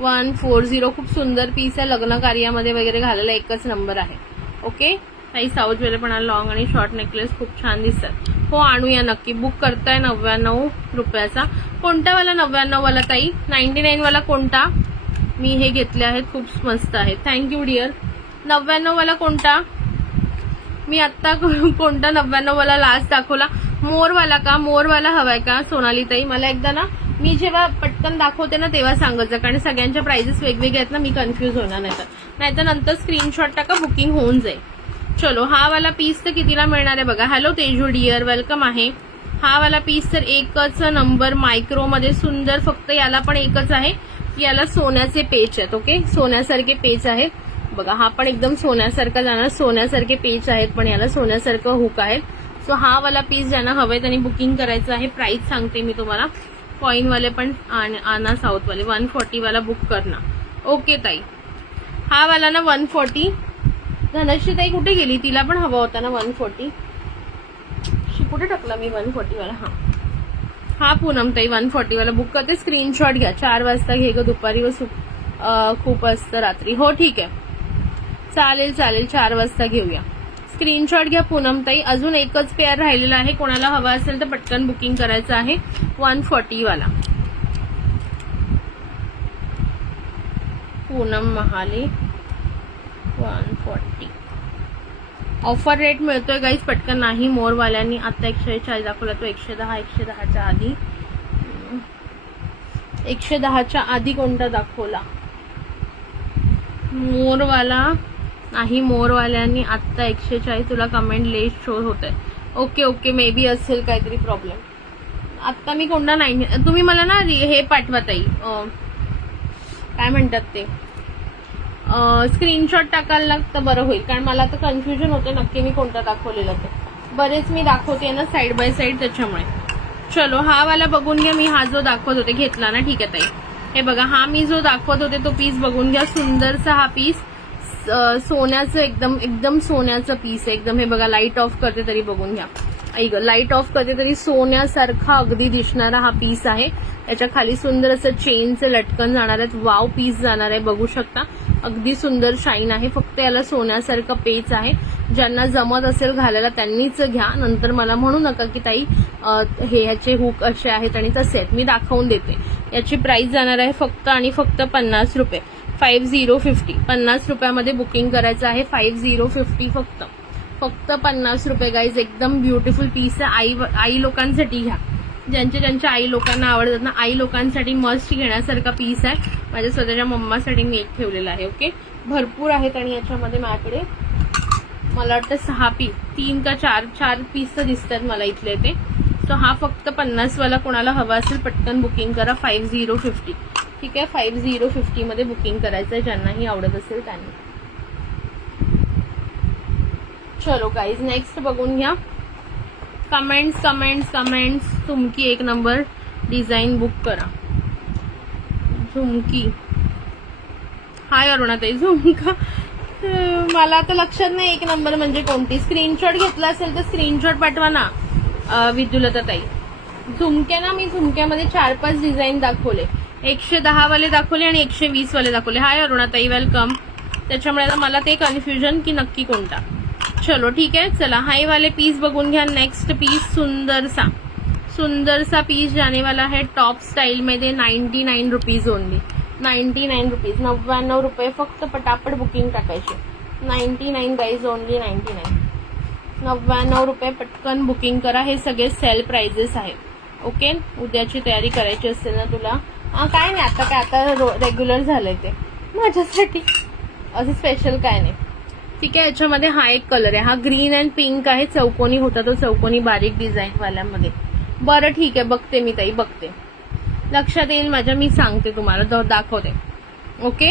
140. खूप सुंदर पीस आहे. लग्न कार्यामध्ये वगैरे घालायला एकच नंबर आहे. ओके, काही साऊथ ज्वेलरी पण लॉंग आणि शॉर्ट नेकलेस खूप छान दिसतात. हो, आणूया नक्की. बुक करताय 99 रुपयाचा. कोणता वाला 99 वाला ताई? 99 वाला कोणता? मी हे घेतले आहेत, खूप मस्त आहे. Thank you dear. 99 वाला कोणता? मी आत्ता कोणता 99 वाला लास्ट दाखवला? मोरवाला का? मोरवाला हवाय का सोनाली ताई? मला एकदा ना, मी जेव्हा पटकन दाखवते ना तेव्हा सांगत जा, कारण सगळ्यांच्या प्राइसेस वेगवेगळे आहेत ना, मी कन्फ्यूज होणार नाहीतर नंतर स्क्रीनशॉट टाका, बुकिंग होऊन जाईल. चलो, हा वाला पीस तर कितीला मिळणार आहे बघा. हॅलो तेजू डिअर, वेलकम आहे. हा वाला पीस तर एकच नंबर मायक्रो मध्ये सुंदर. फक्त याला पण एकच आहे, याला सोन्याचे पेच आहेत. ओके, सोन्यासारखे पेच आहेत बघा. हा पण एकदम सोन्यासारखा जाणार. सोन्यासारखे पेच आहेत, पण याला सोन्यासारखं हुक आहे. सो हा वाला पीस ज्यांना हवंय त्यांनी बुकिंग करायचं आहे. प्राइस सांगते मी तुम्हाला. कॉईनवाले पण आणा, साऊथवाले. 140 वाला बुक करणार. ओके ताई, हा वाला ना 140. धनश्री ताई कुठे गेली? तिला पण हवा होता ना 140. कुठे टाकला मी 140 वाला? हा पूनम ताई 140 वाला बुक करते. स्क्रीनशॉट घ्या. 4 वाजता घे ग, दुपारी व खूप असतं रात्री. हो ठीक आहे, चालेल चालेल, 4 वाजता घेऊया. स्क्रीनशॉट घ्या पूनम ताई. अजून एकच पेअर राहिलेला आहे. कोणाला हवा असेल तर पटकन बुकिंग करायचं आहे. 140 वाला. पूनम महाले 140 ऑफर रेट मिळतोय गाईज, पटकन नाही. मोरवाल्यांनी आता 140 दाखवला, तो 110. 110च्या आधी 110च्या आधी कोणता दाखवला? मोरवाला नाही. मोरवाल्यांनी आत्ता 140. तुला कमेंट लेट शो होत आहे. ओके ओके, मे बी असेल काहीतरी प्रॉब्लेम. आता मी कोणता नाही, तुम्ही मला ना हे पाठवा ताई, काय म्हणतात ते, स्क्रीनशॉट टाकायला तर बरं होईल, कारण मला आता कन्फ्युजन होते नक्की मी कोणता दाखवलेला ते. बरेच मी दाखवते ना साईड बाय साईड, त्याच्यामुळे. चलो हा वाला बघून घ्या. मी हा जो दाखवत होते घेतला ना, ठीक आहे ताई. हे बघा, हा मी जो दाखवत होते तो पीस बघून घ्या. सुंदरसा हा पीस, सोन्याचं एकदम एकदम सोन्याचं पीस आहे एकदम. हे बघा, लाईट ऑफ करते तरी बघून घ्या. ऐक, लाईट ऑफ करते तरी सोन्यासारखा अगदी दिसणारा हा पीस आहे. त्याच्या खाली सुंदर असं चेनचे लटकन जाणार आहेत. वाव पीस जाणार आहे, बघू शकता. अगदी सुंदर शाईन आहे. फक्त याला सोन्यासारखं पेच आहे. ज्यांना जमत असेल घालायला त्यांनीच घ्या. नंतर मला म्हणू नका की ताई हे ह्याचे हुक असे आहेत आणि तसे आहेत. मी दाखवून देते. याची प्राइस जाणार आहे फक्त आणि फक्त 50 रुपये. 5050. 50 रुपयामध्ये बुकिंग करायचं आहे. 5050 फक्त. फक्त 50 रुपये गाईज. एकदम ब्युटिफुल पीस आहे. आई लोकांसाठी घ्या. ज्यांच्या आई लोकांना आवडतात ना, आई लोकांसाठी मस्ट घेण्यासारखा पीस आहे. माझ्या स्वतःच्या मम्मासाठी मी एक ठेवलेला आहे. ओके, भरपूर आहेत आणि याच्यामध्ये माझ्याकडे मला वाटतं 6 पीस, 3 का 4 पीस तर दिसतात मला इथले ते. सो हा फक्त 50 वाला कोणाला हवा असेल पटकन बुकिंग करा. 5050. ठीक आहे, 5050 मध्ये बुकिंग करायचं आहे ज्यांनाही आवडत असेल त्यांनी. चलो गाईज, नेक्स्ट बघून घ्या. Comments comments comments. झुमकी 1 नंबर डिझाईन बुक करा. झुमकी, हाय अरुणाताई. झुमका मला आता लक्षात नाही 1 नंबर म्हणजे कोणती. स्क्रीनशॉट घेतला असेल तर स्क्रीनशॉट पाठवा ना विद्युलता ताई. झुमके ना, मी झुमक्यामध्ये 4-5 डिझाईन दाखवले. 110 वाले दाखवले आणि 120 वाले दाखवले. हाय अरुणाताई, वेलकम. त्याच्यामुळे मला ते कन्फ्युजन की नक्की कोणता. चलो ठीक आहे, चला हाय वाले पीस बघून घ्या. नेक्स्ट पीस सुंदरसा पीस जाने वाला है टॉप स्टाईल मध्ये. 99 रुपीज ओनली. 99 रुपीज, 99 रुपये फक्त. पटापट बुकिंग टाकायची. 99 गाईज, ओनली 99. 99 रुपये, पटकन बुकिंग करा. हे सगळे सेल प्राइजेस आहेत. ओके, उद्याची तयारी करायची असेल ना तुला, काय नाही आता, काय आता रेग्युलर झालंय ते माझ्यासाठी, असं स्पेशल काय नाही. ठीक आहे, याच्यामध्ये हा एक कलर आहे. हा ग्रीन अँड पिंक आहे. चौकोनी होता तो, चौकोनी बारीक डिझाईन वाल्यामध्ये. बरं ठीक आहे, बघते मी ताई, बघते. लक्षात येईल माझ्या, मी सांगते तुम्हाला, दाखवते. ओके,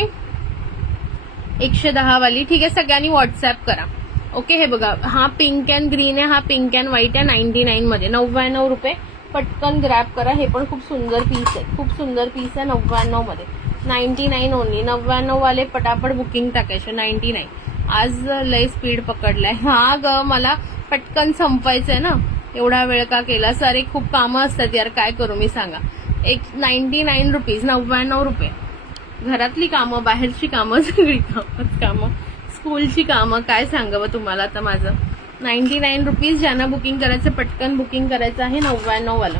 110 वाली. ठीक आहे, सगळ्यांनी व्हॉट्सअप करा. ओके, हे बघा, हा पिंक अँड ग्रीन आहे, हा पिंक अँड व्हाईट आहे. 99 मध्ये. 99 रुपये, पटकन ग्रॅब करा. हे पण खूप सुंदर पीस आहे, खूप सुंदर पीस आहे. 99 मध्ये. 99 ओनली. 99 वाले पटापट बुकिंग टाकायचे. 99. आज लय स्पीड पकडलाय. हा ग, मला पटकन संपवायचंय ना, एवढा वेळ का केला. अरे खूप कामं असतात यार, काय करू मी सांगा. 99 रुपीज, 99 रुपये. घरातली कामं, बाहेरची कामं, सगळी कामं, स्कूलची कामं, काय सांगावं तुम्हाला आता माझं. 99 रुपीज. ज्यांना बुकिंग करायचं पटकन बुकिंग करायचं आहे. 99 वाला.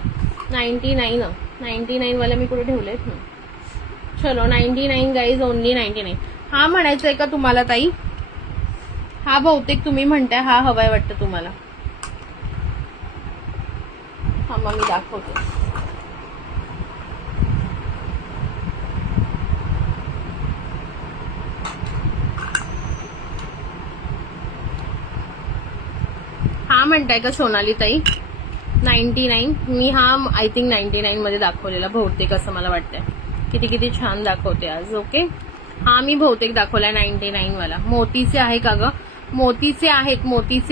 99 वाला मी कुठे ठेवलेत ना. चलो 99 गाईज, ओनली 99. हा म्हणायचंय का तुम्हाला ताई? हा बहुतेक तुम्ही म्हणताय हा हवाय वाटतं तुम्हाला. हा मग मी दाखवते. हा म्हणताय का सोनाली ताई? 99. मी हा आय थिंक 99 मध्ये दाखवलेला बहुतेक, असं मला वाटतंय. किती छान दाखवते आज. ओके, हा मी बहुतेक दाखवलाय 99 वाला. मोतीचे आहे का ग? मोतीचे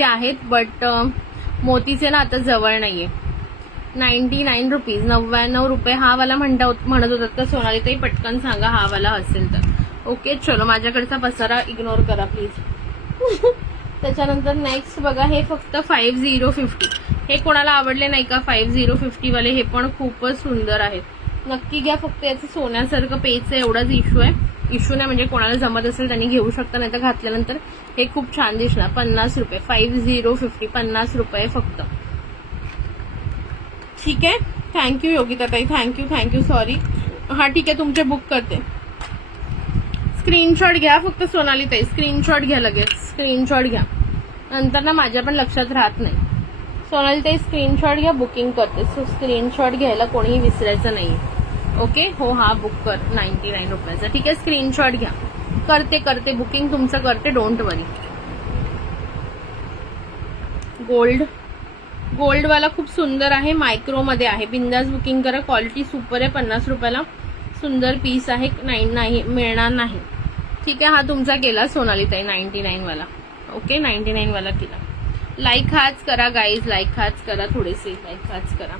आहेत बट मोतीचे ना आता जवळ नाहीये. 99 रुपीज, 99 रुपये. हा वाला म्हणत होतात का सोनाली ताई? पटकन सांगा हा वाला असेल तर. ओके, चलो माझ्याकडचा पसारा इग्नोर करा प्लीज. त्याच्यानंतर नेक्स्ट बघा, हे फक्त 5050. हे कोणाला आवडले नाही का 5050 वाले? हे पण खूपच सुंदर आहेत. नक्की घ्या. फक्त याचं सोन्यासारखं पेच आहे, एवढाच इश्यू आहे. इश्यू नाही म्हणजे कोणाला जमत असेल त्यांनी घेऊ शकता, नाही तर घातल्यानंतर हे खूप छान दिसणार. 50 रुपये. 5050. 50 रुपये फक्त. ठीक आहे, थँक्यू योगिता ताई, थँक्यू. सॉरी. हा ठीक आहे, तुमचे बुक करते. स्क्रीनशॉट घ्या फक्त सोनाली ताई, स्क्रीनशॉट घ्या लगेच. स्क्रीनशॉट घ्या, नंतर ना माझ्या पण लक्षात राहत नाही. सोनाली ताई स्क्रीनशॉट घ्या, बुकिंग करते. सो स्क्रीनशॉट घ्यायला कोणीही विसरायचं नाही. ओके, हो हा बुक कर 99 रुपयाचा. ठीक आहे, स्क्रीनशॉट घ्या. करते बुकिंग तुमचं करते, डोंट वरी. गोल्डवाला खूप सुंदर आहे, मायक्रोमध्ये आहे, बिंदास बुकिंग करा. क्वालिटी सुपर आहे. 50 रुपयाला सुंदर पीस आहे, नाही मिळणार नाही. ठीक आहे, हा तुमचा केला सोनालीताई 99 वाला. ओके, 99 वाला केला. लाईक हाच करा गाईज, लाईक हाच करा, थोडेसे लाईक हाच करा.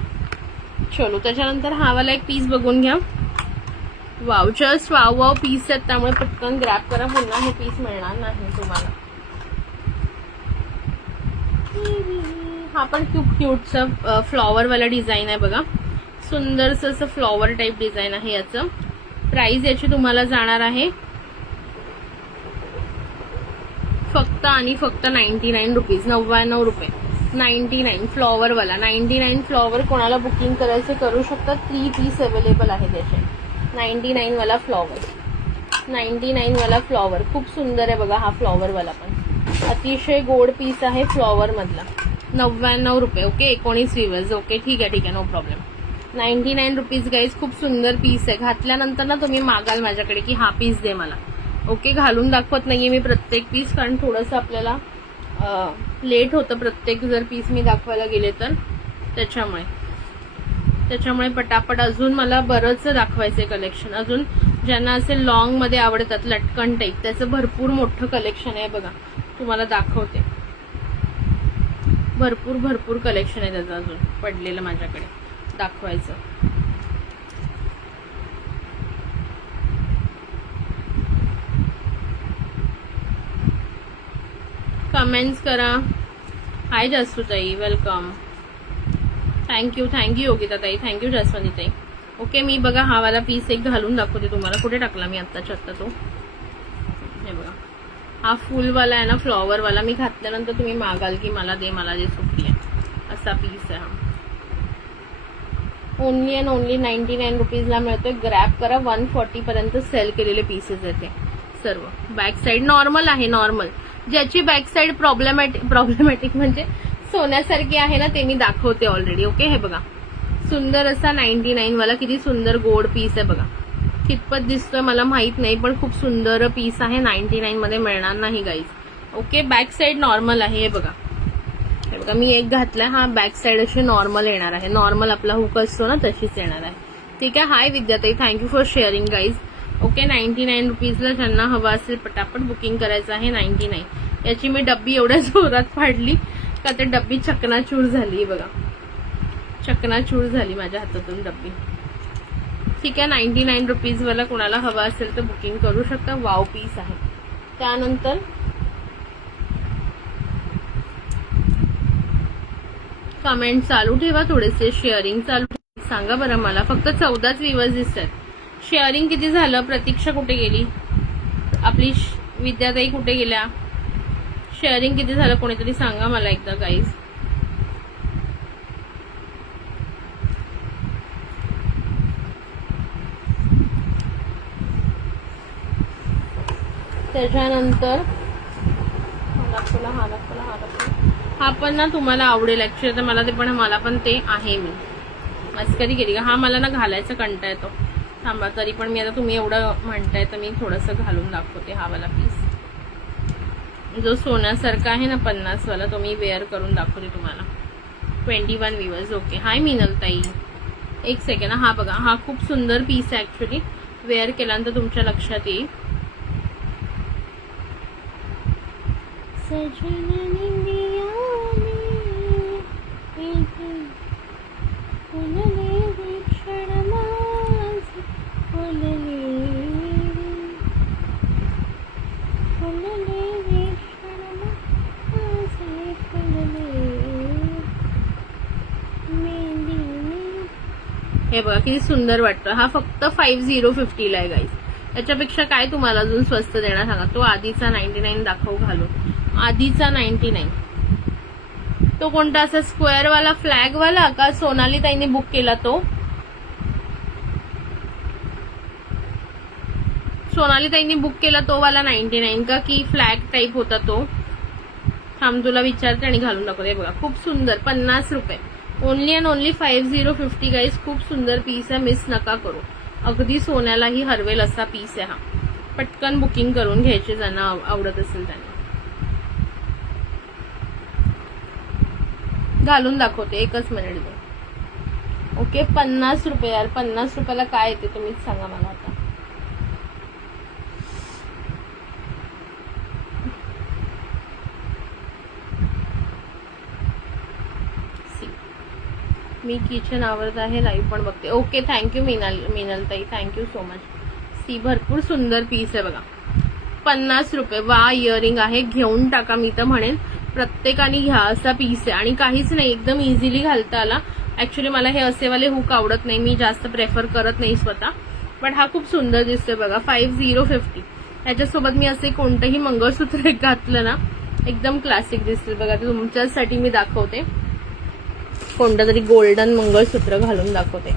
चलो, त्याच्यानंतर हा वाला एक पीस बघून घ्या. वाव, जस्ट वाव पीस आहेत, त्यामुळे पटकन ग्रॅब करा, पुन्हा हे पीस मिळणार नाही तुम्हाला. हा पण खूप क्यूटचा फ्लॉवर वाला डिझाईन आहे बघा, सुंदरसं असं फ्लॉवर टाईप डिझाईन आहे याचं. प्राइस याची तुम्हाला जाणार आहे फक्त आणि फक्त 99 रुपीज, 99 रुपये. 99 फ्लॉवर वाला, 99 फ्लॉवर. कोणाला बुकिंग करायचे करू शकतात. 3 पीस अवेलेबल आहे त्याचे. 99 वाला फ्लॉवर, 99 वाला फ्लॉवर खूप सुंदर आहे बघा. हा फ्लॉवर वाला पण अतिशय गोड पीस आहे फ्लॉवर मधला. 99 रुपये. Okay, 19 viewers. ओके, ठीक आहे, नो प्रॉब्लेम. 99 रुपीज गाईज, खूप सुंदर पीस आहे. घातल्यानंतर ना तुम्ही मागाल माझ्याकडे की हा पीस दे मला. ओके, घालून दाखवत नाहीये मी प्रत्येक पीस, कारण थोडंसं आपल्याला लेट होतं प्रत्येक जर पीस मी दाखवायला गेले तर, त्याच्यामुळे पटापट अजून मला बरंच दाखवायचंय कलेक्शन. अजून ज्यांना असे लॉंग मध्ये आवडतात लटकन टाईप, त्याचं भरपूर मोठं कलेक्शन आहे बघा, तुम्हाला दाखवते. भरपूर कलेक्शन आहे त्याचं अजून पडलेलं माझ्याकडे दाखवायचं. कमेंट्स करा. हाय जसवंतीताई, वेलकम. थँक्यू योगिता ताई, थँक्यू जसवंती ताई. ओके, मी बघा हा वाला पीस एक घालून दाखवते तुम्हाला. कुठे टाकला मी आत्ताच्या आत्ता तो, हे बघा. हा फुलवाला आहे ना, फ्लॉवर वाला. मी घातल्यानंतर तुम्ही मागाल की मला दे सुटली आहे, असा पीस आहे हा. ओनली अँड ओनली 99 रुपीजला मिळतोय. ग्रॅब करा. 140 पर्यंत सेल केलेले पीसेस आहेत ते सर्व. बॅक साईड नॉर्मल आहे, नॉर्मल. ज्याची बॅक साईड प्रॉब्लेमॅटिक म्हणजे सोन्यासारखी आहे ना, ते मी दाखवते ऑलरेडी. ओके, हे बघा सुंदर असा 99 वाला, किती सुंदर गोड पीस आहे बघा. कितपत दिसतोय मला माहित नाही, पण खूप सुंदर पीस आहे. 99 मध्ये मिळणार नाही guys. Okay, back side normal आहे. हे बघा, हे बघा मी एक घातलाय. हा बॅक साईड अशी नॉर्मल येणार आहे. नॉर्मल आपला हुक असतो ना, तशीच येणार आहे. ठीक आहे. हाय विद्याताई, thank you for sharing guys. Okay, 99 रुपीजला ज्यांना हवा असेल पटापट बुकिंग करायचं आहे. 99. याची मी डब्बी एवढ्या जोरात फाडली का ते डब्बी चकनाचूर झाली बघा, चकनाचूर झाली माझ्या हातातून डब्बी. ठीक आहे, 99 रुपीज वाला कोणाला हवा असेल तर बुकिंग करू शकता. वाव पीस आहे. त्यानंतर कमेंट चालू ठेवा, थोडेसे शेअरिंग चालू ठेवा. सांगा बरं मला, फक्त 14च व्ह्यूअर्स दिसतात. शेअरिंग किती झालं? प्रतीक्षा कुठे गेली? आपली विद्याताई कुठे गेल्या? शेअरिंग किती झालं कोणीतरी सांगा मला एकदा गाईज. त्याच्यानंतर हा पण ना तुम्हाला आवडेल ऍक्च्युअली. तर मला पण ते आहे. मी मस्करी केली का? हा मला ना घालायचा कंटाळा येतो. थांबा, तरी पण मी आता तुम्ही एवढं म्हणताय तर मी थोडंसं घालून दाखवते. हा वाला पीस जो सोन्यासारखा आहे ना 50 वाला, तो मी वेअर करून दाखवते तुम्हाला. 21 व्ह्यूअर्स. ओके, हाय मिनल ताई, एक सेकंड. हा बघा, हा खूप सुंदर पीस आहे ऍक्च्युली. वेअर केल्यानंतर तुमच्या लक्षात येईल. हे बघा किती सुंदर वाटतं. हा फक्त 5050 ला आहे गाईज. त्याच्यापेक्षा काय तुम्हाला अजून स्वस्त देणार सांगा. तो आधीचा 99 दाखवू घालून. आधीचा 99 तो कोणता, असा स्क्वेअर वाला फ्लॅग वाला का सोनाली ताईने बुक केला तो? सोनाली ताईने बुक केला तो वाला 99 का, की फ्लॅग टाईप होता तो? थांब, तुला विचारते आणि घालून दाखवते. बघा खूप सुंदर, 50 रुपये. Only and only 5050 guys. खूप सुंदर पीस आहे, मिस नका करू. अगदी सोन्यालाही हरवेल असा पीस आहे हा. पटकन बुकिंग करून घ्यायचे ज्यांना आवडत असेल त्यांना. घालून दाखवते, एकच मिनिट दे. ओके 50 रुपये. यार 50 रुपयाला काय येते तुम्हीच सांगा मला आता. मी किचन आवडत आहे, लाईव्ह पण बघते. ओके थँक्यू मिनल ताई, थँक्यू सो मच. सी भरपूर सुंदर पीस आहे बघा. 50 रुपये. वा इयरिंग आहे, घेऊन टाका. मी तर म्हणेन प्रत्येकाने घ्या असा पीस आहे. आणि काहीच नाही, एकदम इझिली घालता आला. ऍक्च्युली मला हे असेवाले हुक आवडत नाही, मी जास्त प्रेफर करत नाही स्वतः, पण हा खूप सुंदर दिसतोय बघा. 5050. ह्याच्यासोबत मी असे कोणतंही मंगळसूत्र घातलं ना एकदम क्लासिक दिसते बघा. तुमच्यासाठी मी दाखवते, कोणतं तरी गोल्डन मंगळसूत्र घालून दाखवते.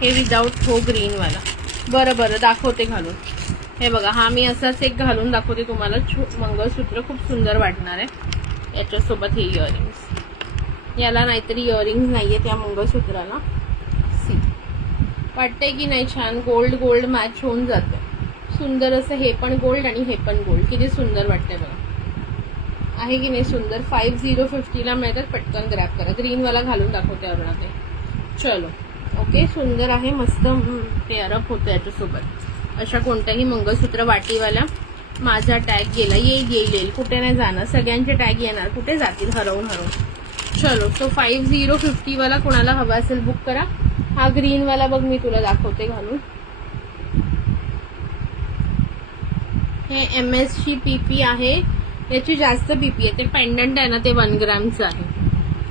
हे विदाउट हो ग्रीन वाला. बरं दाखवते घालून. हे बघा, हा मी असाच एक घालून दाखवते तुम्हाला. मंगळसूत्र खूप सुंदर वाटणार आहे याच्यासोबत. हे इयरिंग्स, याला नाहीतरी इयरिंग्स नाहीये त्या मंगळसूत्राला. सी वाटतंय की नाही छान. गोल्ड मॅच होऊन जातं सुंदर असं. हे पण गोल्ड आणि हे पण गोल्ड, किती सुंदर वाटतंय बघा. आहे की नाही सुंदर. 5050ला मिळतात, पटकन ग्रॅब करा. ग्रीन वाला घालून दाखवते अरुणा ते. चलो ओके, सुंदर आहे, मस्त पेअरअप होतं याच्यासोबत. अशा कोणत्याही मंगळसूत्र वाटीवाला. माझा टॅग गेला, येईल कुठे नाही जाणार. सगळ्यांचे टॅग येणार, कुठे जातील हरवून. चलो तो 5050 वाला कोणाला हवा असेल बुक करा. हा ग्रीन वाला बघ मी तुला दाखवते घालून. हे MS ची PP आहे, याची जास्त PP आहे. ते पेंडंट आहे ना ते 1 ग्रॅमचं आहे.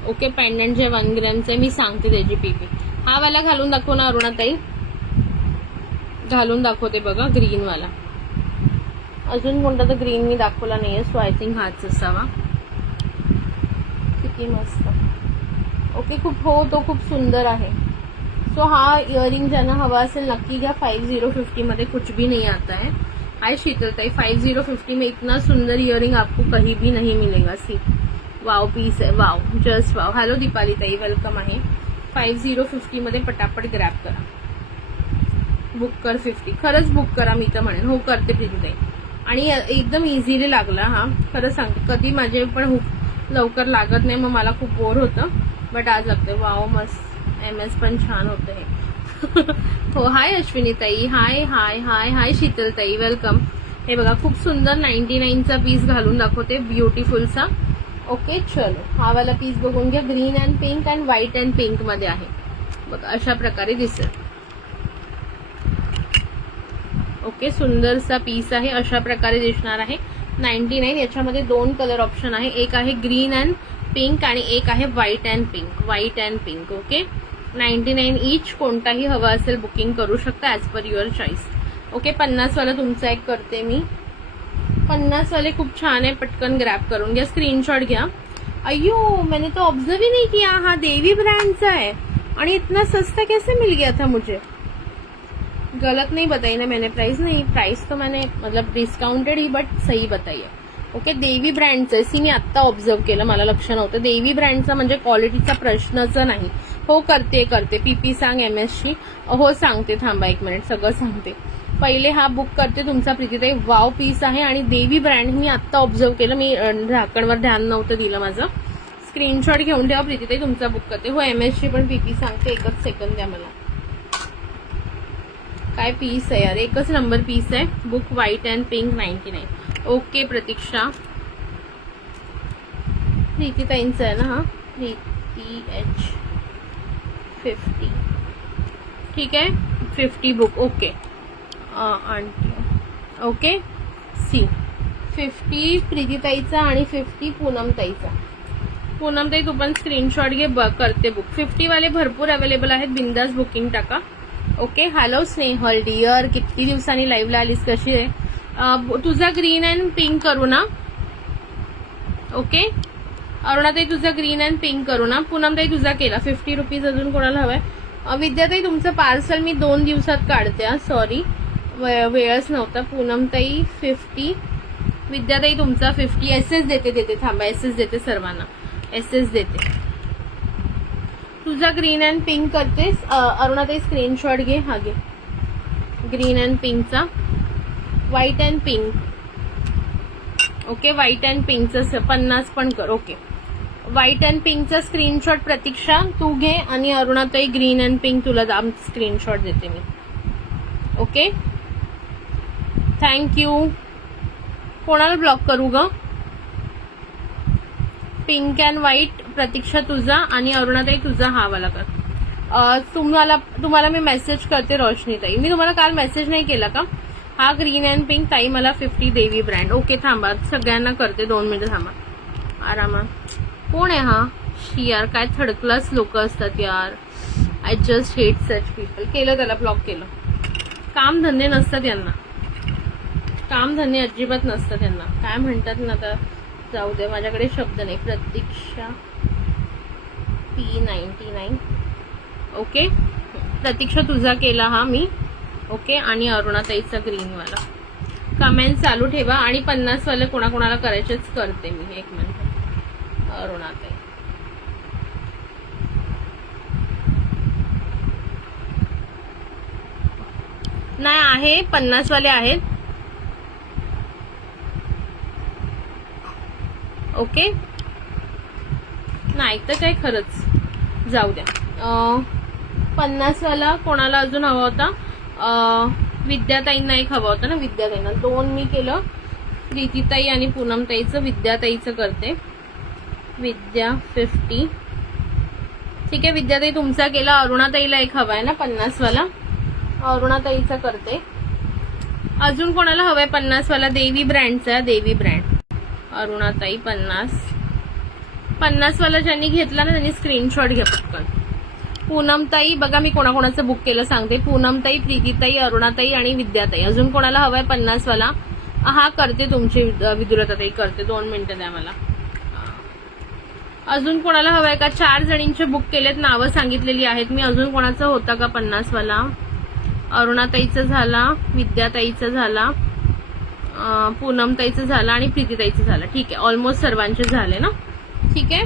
ओके, पेंडंट जे 1 ग्रॅमचं आहे, मी सांगते त्याची PP. हा वाला घालून दाखव ना अरुणाताई, घालून दाखवते बघा ग्रीन वाला. अजून कोणता तर ग्रीन मी दाखवला नाहीये, सो आय थिंक हाच असावा. किती मस्त. ओके, तो खूप सुंदर आहे. सो हा इयरिंग ज्यांना हवा असेल नक्की घ्या. 5050 मध्ये कुछ भी नहीं आता है. हाय शीतलताई, 5050 में इतना सुंदर इयरिंग आपको कहीं भी नहीं मिलेगा. सी वाव पीस है, wow, just wow. Hello Deepali ताई, वेलकम आहे. 5050 मध्ये पटापट ग्रॅब करा. बुक कर 50. खरंच बुक करा, मी तर म्हणेन. हो करते प्रीतीताई. आणि एकदम इझिली लागला हा, खरं सांगते. कधी माझे पण हुक लवकर लागत नाही, मग मला खूप बोर होतं, बट आज लागते. वाव मस्त. MS पण छान होतं हे. हो हाय अश्विनी ताई, हाय शीतलताई, वेलकम. हे बघा खूप सुंदर 99चा पीस घालून दाखवते, ब्युटिफुलचा. ओके चलो, हा वाला पीस बघून घ्या. Green and pink and white and pink मध्ये आहे बघा, अशा प्रकारे दिसेल. ओके, सुंदरसा पीस आहे, अशा प्रकारे दिसणार आहे. 99. याच्यामध्ये 2 कलर ऑप्शन आहे, एक आहे ग्रीन अँड पिंक आणि एक आहे white and pink. Okay, 99 each. कोणताही हवा असेल बुकिंग करू शकता as per your choice. Okay, 50 वाला तुमचा एक करते मी. 50 वाले खूप छान आहे, पटकन ग्रॅब करून घ्या, स्क्रीनशॉट घ्या. अयो मैंने तो ऑब्जर्व ही नहीं किया, हा देवी ब्रांडचा है आणि इतना सस्ता कैसे मिल गया था मुझे. गलत नहीं बताई ना मैंने प्राइस. नहीं, प्राइस तो मैंने मतलब डिस्काउंटेड ही बट सही बताई है. ओके, देवी ब्रँडचं आहे. सी मी आत्ता ऑब्झर्व केलं, मला लक्ष नव्हतं. देवी ब्रँडचा म्हणजे क्वालिटीचा प्रश्नच नाही. हो करते PP सांग MS ची. हो सांगते, थांबा 1 मिनिट, सगळं सांगते. पहिले हा बुक करते तुमचा प्रीतीताई. वाव पीस आहे आणि देवी ब्रँड मी आत्ता ऑब्झर्व केलं, मी झाकणवर ध्यान नव्हतं दिलं माझं. स्क्रीनशॉट घेऊन ठेवा प्रीतीताई, तुमचा बुक करते. हो MS ची पण PP सांगते, एकच सेकंद द्या मला. काय पीस आहे यार, एकच नंबर पीस आहे. Book white and pink 99. Okay Pratiksha, प्रीतीताईंचं आहे ना हा, प्रीती H50. ठीक आहे, 50 book. Okay aunty. Okay C 50 प्रीतीताईचा आणि 50 पूनमताईचा. पूनमताई तू पण स्क्रीनशॉट घे, करते बुक. 50 वाले भरपूर अवेलेबल आहेत, बिंदास बुकिंग टाका. ओके, हॅलो स्नेहल डिअर, किती दिवसांनी लाईव्हला आलीस, कशी आहे. तुझा ग्रीन अँड पिंक करू ना. ओके अरुणाताई, तुझा ग्रीन अँड पिंक करू ना. पूनमताई तुझा केला. 50 रुपीज. अजून कोणाला हवाय. विद्याताई तुमचं पार्सल मी 2 दिवसात काढते. सॉरी, वेळच नव्हता. पूनमताई 50, विद्याताई तुमचा 50. SS देते, थांबा, SS देते सर्वांना, SS देते. तुझा ग्रीन अँड पिंक करतेस. अरुणाताई स्क्रीनशॉट घे, हा घे ग्रीन अँड पिंकचा. White and pink. Okay, white and पिंकचं 50 पण कर. ओके, व्हाईट अँड पिंकचा स्क्रीनशॉट प्रतीक्षा तू घे आणि अरुणाताई ग्रीन अँड पिंक तुला स्क्रीनशॉट देते मी. Okay, thank you. कोणाला ब्लॉक करू ग? पिंक अँड व्हाईट प्रतीक्षा तुझा आणि अरुणाताई तुझा हा वाला कर. तुम्हाला मी मेसेज करते रोशनीताई. मी तुम्हाला काल मेसेज नाही केला का? हा ग्रीन अँड पिंक ताई मला 50 देवी ब्रँड. ओके थांबा, सगळ्यांना करते 2 मिनिटं थांबा आरामा. कोण आहे हा? यार काय थर्ड क्लास लोक असतात यार. I just hate such people. केलं त्याला ब्लॉक केलं. काम धंदे नसतात यांना, काम धंदे अजिबात नसतात यांना. काय म्हणतात ना आता, जाऊ दे माझ्याकडे शब्द नाही. प्रतीक्षा P99. ओके प्रतीक्षा तुझा केला हा मी. ओके, आणि अरुणाताईचा ग्रीनवाला. कमेंट चालू ठेवा आणि 50 वाले कोणाकोणाला करायचेच करते मी. 1 मिनिट. अरुणाताई नाही आहे, 50 वाले आहेत. ओके, नाही तर काय खरंच जाऊ द्या. 50 वाला कोणाला अजून हवा होता? विद्याताईंना एक हवा होता ना, विद्याताईंना 2 मी केलं. प्रीतीताई आणि पूनमताईचं. विद्याताईचं करते. विद्या 50. ठीक आहे विद्याताई तुमचा केला. अरुणाताईला एक हवा आहे ना 50 वाला, अरुणाताईचा करते. अजून कोणाला हवाय 50 वाला? देवी ब्रँडचा. देवी ब्रँड. अरुणाताई 50 वाला ज्यांनी घेतला ना त्यांनी स्क्रीनशॉट घ्या पटकन. पूनमताई बघा मी कोणाकोणाचं बुक केलं सांगते. पूनमताई, प्रीतीताई, अरुणाताई आणि विद्याताई. अजून कोणाला हवाय 50 वाला? हा करते तुमची विदुलताताई करते. 2 मिनिटं द्या मला. अजून कोणाला हवाय का? 4 जणींचे बुक केलेत, नावं सांगितलेली आहेत मी. अजून कोणाचा होता का 50 वाला? अरुणाताईचं झाला, विद्याताईचं झाला, पूनमताईचं झालं आणि प्रीतीताईचं झालं. ठीक आहे, ऑलमोस्ट सर्वांचे झाले ना. ठीक आहे,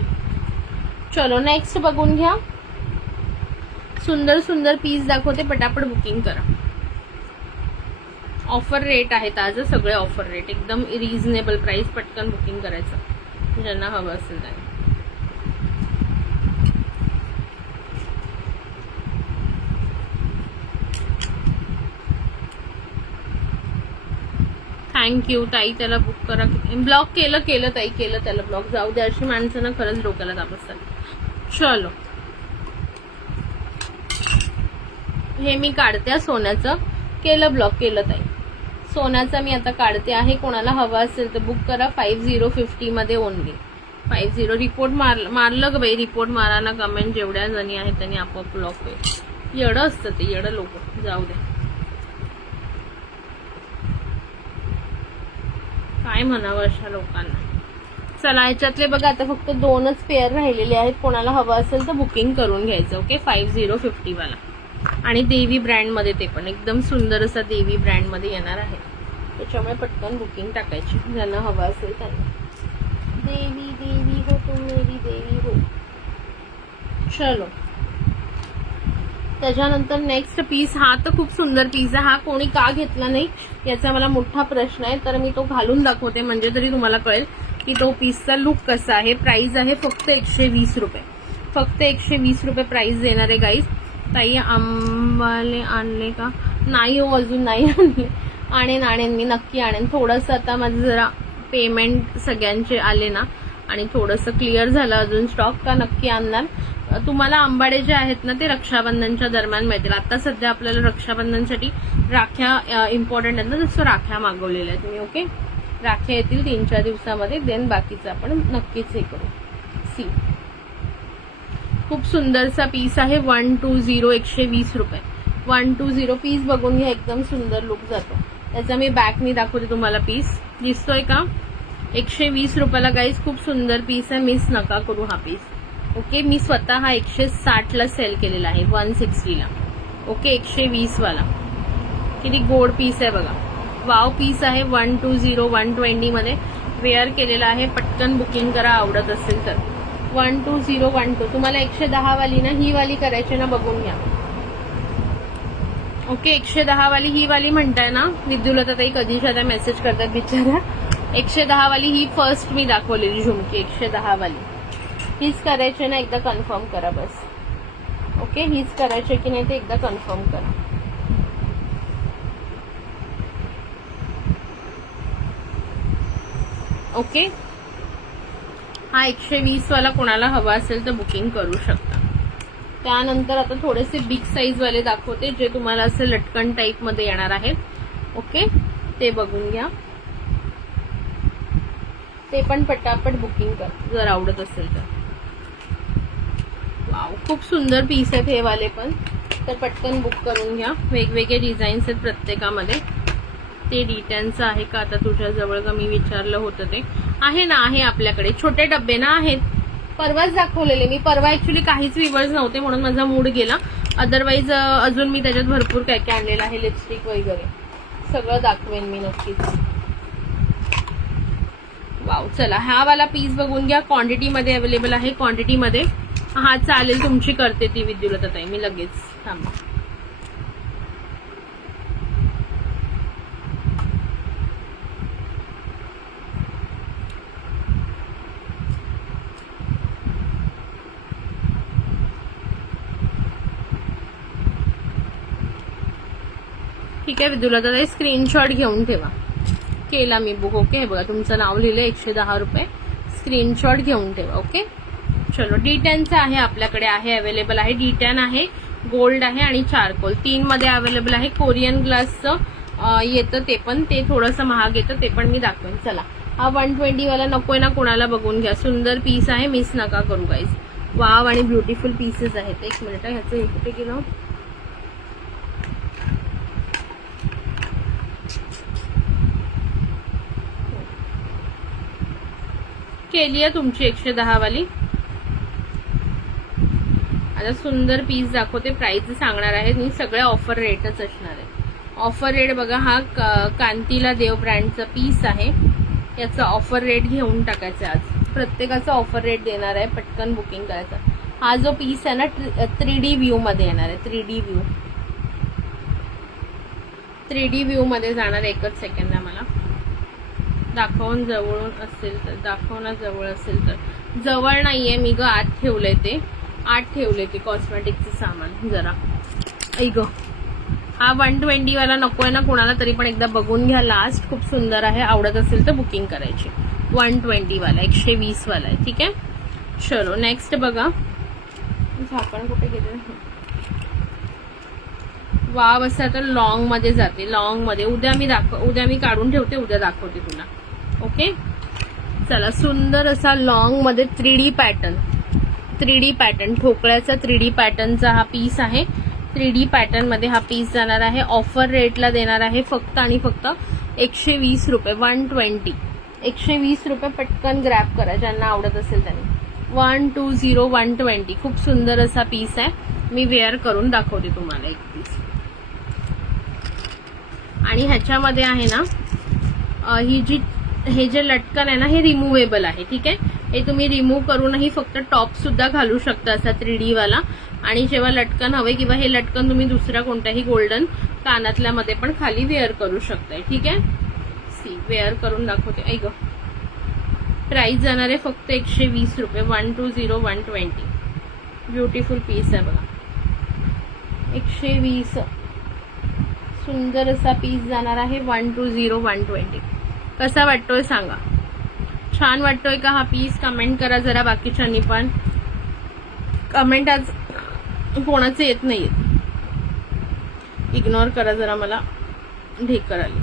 चलो नेक्स्ट बघून घ्या. सुंदर सुंदर पीस दाखवते, पटापट बुकिंग करा. ऑफर रेट आहेत आज सगळे, ऑफर रेट एकदम रिझनेबल प्राइस. पटकन बुकिंग करायचं ज्यांना हवं असेल त्यांनी. थँक्यू ताई. त्याला बुक करा. ब्लॉक केलं ताई, केलं त्याला ब्लॉक. जाऊ दे, अशी माणसं ना खरंच डोक्याला ताप असतात. चलो हे मी काढते. सोन्याचं केलं ब्लॉक, केलं ताई. सोन्याचं मी आता काढते आहे. कोणाला हवं असेल तर बुक करा. 5050 मध्ये ओनली. 50 रिपोर्ट मारलं ग बाई. रिपोर्ट मारा ना. कमेंट जेवढ्या जणी आहेत त्यांनी आपोआप ब्लॉक होईल. येडं असतं ते, येडं लोक. जाऊ दे काय म्हणावं अशा लोकांना. चला ह्याच्यातले बघा आता फक्त 2च पेअर राहिलेले आहेत. कोणाला हवं असेल तर बुकिंग करून घ्यायचं. ओके, 5050 वाला. आणि देवी ब्रँड मध्ये, ते पण एकदम सुंदर असा देवी ब्रँड मध्ये येणार आहे. त्याच्यामुळे पटकन बुकिंग टाकायची ज्यांना हवं असेल त्यांना. देवी देवी हो तुम मेरी देवी हो. चलो त्याच्यानंतर नेक्स्ट पीस. हा तर खूप सुंदर पीस आहे. हा कोणी का घेतला नाही याचा मला मोठा प्रश्न आहे, तर मी तो घालून दाखवते म्हणजे तरी तुम्हाला कळेल की तो पीसचा लुक कसा आहे. प्राइस आहे फक्त 120 रुपये. फक्त 120 रुपये प्राइस देणार आहे गाईज. ताई आंबाले आणले का? नाही हो, अजून नाही आणले. आणेन मी, नक्की आणेन. थोडंसं आता माझं जरा पेमेंट सगळ्यांचे आले ना आणि थोडंसं क्लिअर झालं अजून स्टॉक, का नक्की आणणार. तुम्हाला आंबाडे जे आहेत ना ते रक्षाबंधनच्या दरम्यान मिळतील. आता सध्या आपल्याला रक्षाबंधनसाठी राख्या इम्पॉर्टंट आहेत ना, जसं राख्या मागवलेल्या आहेत मी. ओके, राख्या येतील 3-4 दिवसामध्ये. देन बाकीचं आपण नक्कीच हे करू. सी खूप सुंदरसा पीस आहे. 120 120 रुपये. 120 पीस बघून घ्या, एकदम सुंदर लुक जातो त्याचा. मी बॅकनी दाखवते तुम्हाला. पीस दिसतोय का? 120 रुपयाला गाईज. खूप सुंदर पीस आहे, मिस नका करू हा पीस. ओके, मी स्वतः हा 160 सेल केलेला आहे, 160 ओके, 120 वाला. किती गोड पीस आहे बघा. वाव पीस आहे. 120 120 मध्ये वेअर केलेला आहे. पटकन बुकिंग करा आवडत असेल तर. 12012. तुम्हाला 110 वाली ना ही वाली करायची ना, बघून घ्या. ओके, 110 वाली ही वाली म्हणताय ना. विद्युलताताई कधीच्या त्या मेसेज करतात बिचारा. 110 वाली ही फर्स्ट मी दाखवलेली झुमकी 110 वाली हीच करायची ना, एकदा कन्फर्म करा बस. ओके, हीच करायची की नाही ते एकदा कन्फर्म करा. ओके, हा 120 वाला कोणाला हवा असेल तर बुकिंग करू शकता. त्यानंतर आता थोडेसे बिग साईज वाले दाखवते जे तुम्हाला असे लटकन टाईप मध्ये येणार आहेत. ओके, ते बघून घ्या. ते पण पटापट बुकिंग कर जर आवडत असेल तर. वाव, खूप सुंदर पीस आहेत हे वाले पण, तर पटकन बुक करून घ्या. वेगवेगळे डिझाईन्स आहेत प्रत्येकामध्ये. ते डिटेलचं आहे का आता तुझ्या जवळ का मी विचारलं होतं ते आहे ना, आहे आपल्याकडे. छोटे डब्बे ना आहेत, परवाच दाखवलेले मी. परवा ऍक्च्युली काहीच व्ह्यूअर्स नव्हते म्हणून माझा मूड गेला. अदरवाईज अजून मी त्याच्यात भरपूर काय काय आणलेलं आहे, लिपस्टिक वगैरे सगळं दाखवेन मी नक्कीच. वाव, चला हा वाला पीस बघून घ्या. क्वांटिटी मध्ये अवेलेबल आहे, क्वांटिटी मध्ये. हा चालेल, तुमची करते ती विद्युलताई मी लगेच. थांबा. ठीक आहे विद्युलताई, स्क्रीनशॉट घेऊन ठेवा. केला मी बुक. ओके, हे बघा तुमचं नाव लिहिलं 110 रुपये. स्क्रीनशॉट घेऊन ठेवा. ओके, चलो. D10चं आहे आपल्याकडे, आहे अवेलेबल आहे. D10 आहे, गोल्ड आहे आणि चारकोल 3 मध्ये अवेलेबल आहे. कोरियन ग्लासचं येतं ते पण, ते थोडंसं महाग येतं, ते पण मी दाखवेन. चला, हा 120 वाला नकोय ना कोणाला, बघून घ्या. सुंदर पीस आहे, मिस नका करू गाईज. वाव आणि ब्युटिफुल पीसेस आहेत. एक मिनिट, ह्याचं हे कुठे गेलं. केली आहे तुमची 110 वाली. आता सुंदर पीस दाखवते. प्राइस सांगणार आहे मी, सगळे ऑफर रेटच असणार आहे. ऑफर रेट बघा, हा कांतीला देव ब्रँडचा पीस आहे. याचा ऑफर रेट घेऊन टाकायचा. आज प्रत्येकाचा ऑफर रेट देणार आहे, पटकन बुकिंग करायचा. हा जो पीस आहे ना 3D व्ह्यू मध्ये येणार आहे. 3D व्ह्यू मध्ये जाणार. एकच सेकंड मला दाखवून, जवळून असेल तर दाखव ना, जवळ असेल तर. जवळ नाहीये मी ग, आत ठेवलंय ते. आत ठेवले ते कॉस्मेटिकचं सामान जरा. ऐक, हा 120 वाला नकोय ना कोणाला, तरी पण एकदा बघून घ्या. लास्ट खूप सुंदर आहे, आवडत असेल तर बुकिंग करायची. 120 वाला 120 वाला आहे. ठीक आहे, चलो नेक्स्ट बघा. झाकण कुठे गेले. वाव, असं आता लॉंग मध्ये जाते. लॉंग मध्ये उद्या मी काढून ठेवते, उद्या दाखवते तुला. ओके, चला. सुंदर असा लॉंग मध्ये 3D पॅटर्न ठोकळ्याचा 3D पॅटर्नचा हा पीस आहे. 3D पॅटर्न मध्ये हा पीस जाणार आहे. ऑफर रेटला देणार आहे फक्त आणि फक्त 120 रुपये. 120 120 रुपये. पटकन ग्रॅब करा ज्यांना आवडत असेल त्यांनी. 120 120. खूप सुंदर असा पीस आहे. मी वेअर करून दाखवते तुम्हाला एक पीस. आणि ह्याच्यामध्ये आहे ना, हे जे लटकन आहे ना, हे रिमुवेबल आहे. ठीक आहे, हे तुम्ही रिमूव्ह करूनही फक्त टॉप सुद्धा घालू शकता असा 3D वाला. आणि जेव्हा लटकन हवे किंवा हे लटकन तुम्ही दुसऱ्या कोणत्याही गोल्डन कानातल्या मध्ये पण खाली वेअर करू शकताय. ठीक आहे, सी वेअर करून दाखवते. ऐक, प्राइस जाणार आहे फक्त 120 रुपये. 120 120. ब्युटिफुल पीस आहे बघा. 120 सुंदर असा पीस जाणार आहे. 120 120. कसा वाटतोय सांगा, छान वाटतोय का हा पीस? कमेंट करा जरा. बाकीच्यांनी पण कमेंट आज कोणाचे येत नाहीये, इग्नोर करा जरा, मला ढेकर आली.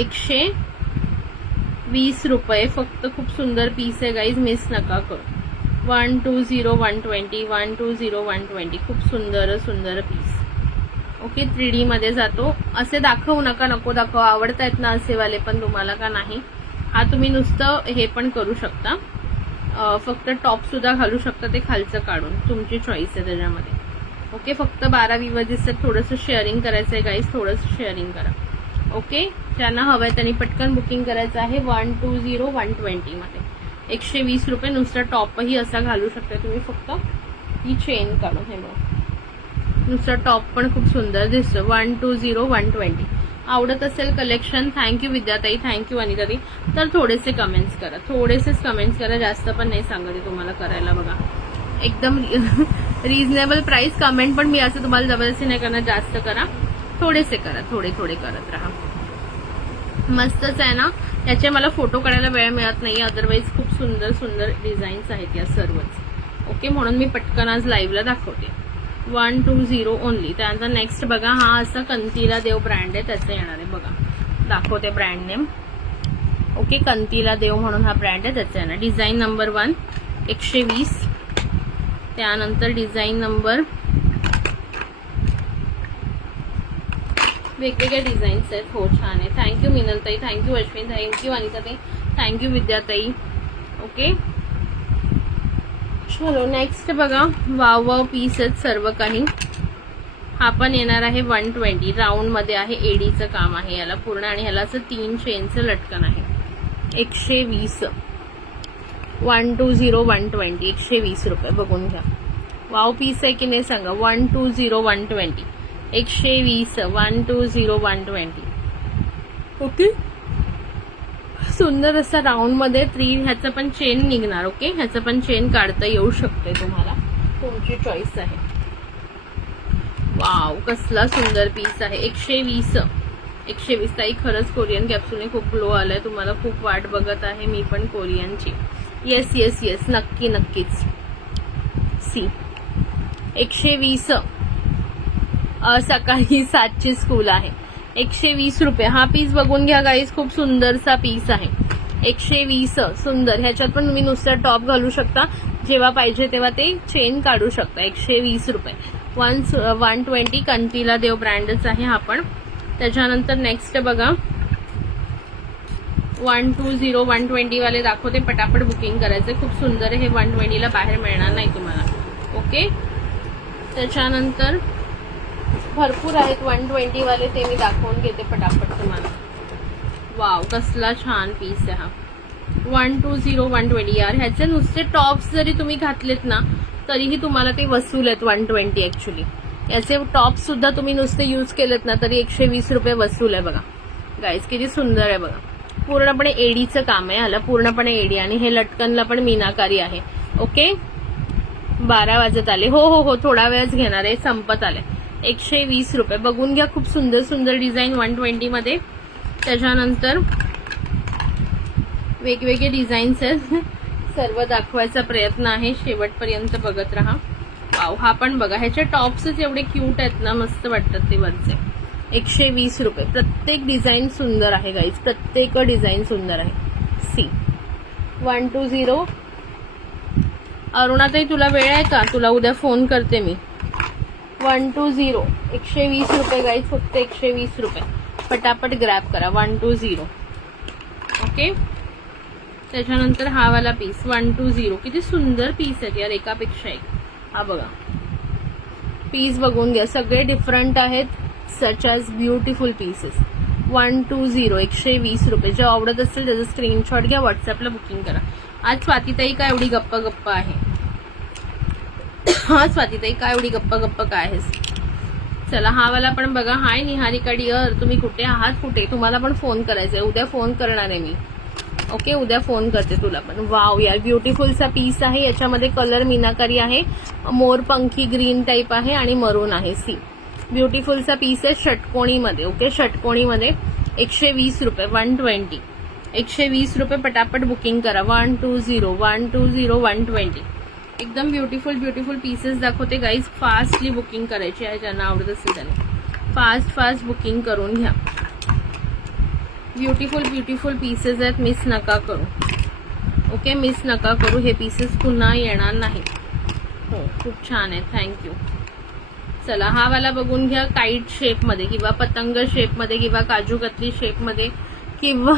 120 रुपये फक्त. खूप सुंदर पीस आहे गाईज, मिस नका करू. 120 120. 120 120. खूप सुंदर पीस. ओके, 3D मध्ये जातो. असे दाखवू नका, नको दाखव. आवडतायत ना असे वाले पण तुम्हाला का नाही? हा तुम्ही नुसतं हे पण करू शकता, फक्त टॉप सुद्धा घालू शकता ते खालचं काढून. तुमची चॉईस आहे त्याच्यामध्ये. ओके, फक्त 12 विवजीस थोडंसं शेअरिंग करायचं आहे गाईज, थोडंसं शेअरिंग करा. ओके, ज्यांना हवंय त्यांनी पटकन बुकिंग करायचं आहे. 120 120 मध्ये 120 रुपये. नुसता टॉपही असा घालू शकता तुम्ही, फक्त ही चेन काढून. हे बघा, नुसता टॉप पण खूप सुंदर दिसतो. 120 120. आवडत असेल कलेक्शन, थँक्यू विद्याताई, थँक्यू अनिताताई, तर थोडेसे कमेंट्स करा, थोडेसेच कमेंट्स करा, जास्त पण नाही सांगते तुम्हाला करायला. बघा एकदम रिझनेबल प्राइस. कमेंट पण मी असं तुम्हाला जबरदस्ती नाही करणार, जास्त करा, थोडेसे करा, थोडे थोडे करत राहा. मस्तच आहे ना. याचे मला फोटो काढायला वेळ मिळत नाही, अदरवाईज खूप सुंदर सुंदर डिझाईन्स आहेत या सर्वच. ओके, म्हणून मी पटकन आज लाईव्हला दाखवते. 120 ओनली. त्यानंतर नेक्स्ट बघा, हा असा कंतीला देव ब्रँड आहे, त्याचं येणार आहे. बघा दाखवते ब्रँड नेम. ओके, कंतीला देव म्हणून हा ब्रँड आहे, त्याचं येणार. Design number 1 120. त्यानंतर डिझाईन नंबर, वेगवेगळे डिझाईन्स आहेत. हो छान आहे. Thank you मिनलताई, thank you Ashwin, thank you Anitatai, thank you विद्याताई. ओके चलो नेक्स्ट बघा, वाव वाव पीस आहेत सर्व काही. हा पण येणार आहे 120. राऊंड मध्ये आहे, एडीचं काम आहे याला पूर्ण, आणि ह्याला असं 3 चेनचं लटकन आहे. 120. 120 120 120 रुपये. बघून घ्या, वाव पीस आहे की नाही सांगा. 120 120 120 120 120. ओके, सुंदर असा राऊंड मध्ये 3. ह्याचं पण चेन निघणार. ओके, ह्याचं पण चेन काढता येऊ शकते तुम्हाला, तुमची चॉईस आहे. वाव, कसला सुंदर पीस आहे. 120 120. ताई खरंच कोरियन कॅप्सूलने खूप ग्लो आलाय, तुम्हाला खूप वाट बघत आहे मी पण कोरियनची. येस येस येस, नक्की नक्कीच. सी 120. सकाळी 7ची स्कूल आहे. 120 रुपये. हा पीस बघून घ्या गाईज, खूप सुंदरसा पीस आहे. 120 सुंदर. ह्याच्यात पण तुम्ही नुसता टॉप घालू शकता, जेव्हा पाहिजे तेव्हा ते चेन काढू शकता. 120 रुपये. 120 कंतीला देव ब्रँडच आहे हा पण. त्याच्यानंतर नेक्स्ट बघा, 120 120 वाले दाखवते, पटापट बुकिंग करायचे. खूप सुंदर आहे हे. 120 ला बाहेर मिळणार नाही तुम्हाला. ओके, त्याच्यानंतर भरपूर आहेत 120 वाले, ते मी दाखवून घेते पटापट तुम्हाला. वाव, कसला छान पीस आहे हा. 120 120. यार ह्याचे नुसते टॉप्स जरी तुम्ही घातलेत ना, तरीही तुम्हाला ते वसूल आहेत 120. ऍक्च्युली याचे टॉप्स सुद्धा तुम्ही नुसते यूज केलेत ना, तरी 120 रुपये वसूल आहे. बघा गाईज, किती सुंदर आहे. बघा पूर्णपणे एडीचं काम आहे ह्याला, पूर्णपणे एडी, आणि हे लटकनला पण मीनाकारी आहे. ओके, 12 वाजत आले. हो हो हो, थोडा वेळच घेणार आहे, संपत आले. 120 रुपये. बघून घ्या, खूप सुंदर सुंदर डिझाईन 120 मध्ये. त्याच्यानंतर वेगवेगळे डिझाईन्स आहेत, सर्व दाखवायचा प्रयत्न आहे, शेवटपर्यंत बघत राहा. वाव, हा पण बघा, ह्याचे टॉप्सच एवढे क्यूट आहेत ना, मस्त वाटतात ते वरचे. 120 रुपये. प्रत्येक डिझाईन सुंदर आहे गाईज, प्रत्येक डिझाईन सुंदर आहे. सी 120. अरुणाताई तुला वेळ आहे का? तुला उद्या फोन करते मी. 120 120 रुपये गाईज, फक्त 120 रुपये. पटापट ग्रॅब करा. 120. ओके, त्याच्यानंतर हा वाला पीस 120. किती सुंदर पीस आहेत यार, एकापेक्षा एक. हा बघा पीस बघून घ्या, सगळे डिफरंट आहेत, सच ॲज ब्युटिफुल पीसेस. 120 120 रुपये. जे आवडत असेल त्याचा स्क्रीनशॉट घ्या, व्हॉट्सअपला बुकिंग करा. आज स्वातीताई काय एवढी गप्पा गप्पा आहे? हा स्वातीताई, काय एवढी गप्पा गप्पा काय आहेस? चला, हा वाला पण बघा. हाय निहारिका डिअर, तुम्ही कुठे आहात? कुठे? तुम्हाला पण फोन करायचा आहे, उद्या फोन करणार आहे मी. ओके, उद्या फोन करते तुला पण. वाव यार, ब्युटिफुलचा पीस आहे. याच्यामध्ये कलर मीनाकारी आहे, मोरपंखी ग्रीन टाईप आहे आणि मरून आहे. सी ब्युटिफुलचा पीस आहे, षटकोणीमध्ये. ओके, षटकोणीमध्ये. 120 रुपये. 120 120 रुपये. पटापट बुकिंग करा. 120 120 120. एकदम ब्युटिफुल ब्युटिफुल पीसेस दाखवते गाईज. फास्टली बुकिंग करायची आहे, ज्यांना आवडत असेल त्यांनी फास्ट फास्ट बुकिंग करून घ्या. ब्युटिफुल ब्युटिफुल पीसेस आहेत, मिस नका करू. ओके, मिस नका करू. हे पीसेस पुन्हा येणार नाही. हो, खूप छान आहे. थँक्यू. चला, हा वाला बघून घ्या, काईट शेपमध्ये किंवा पतंग शेपमध्ये किंवा काजू कतली शेपमध्ये किंवा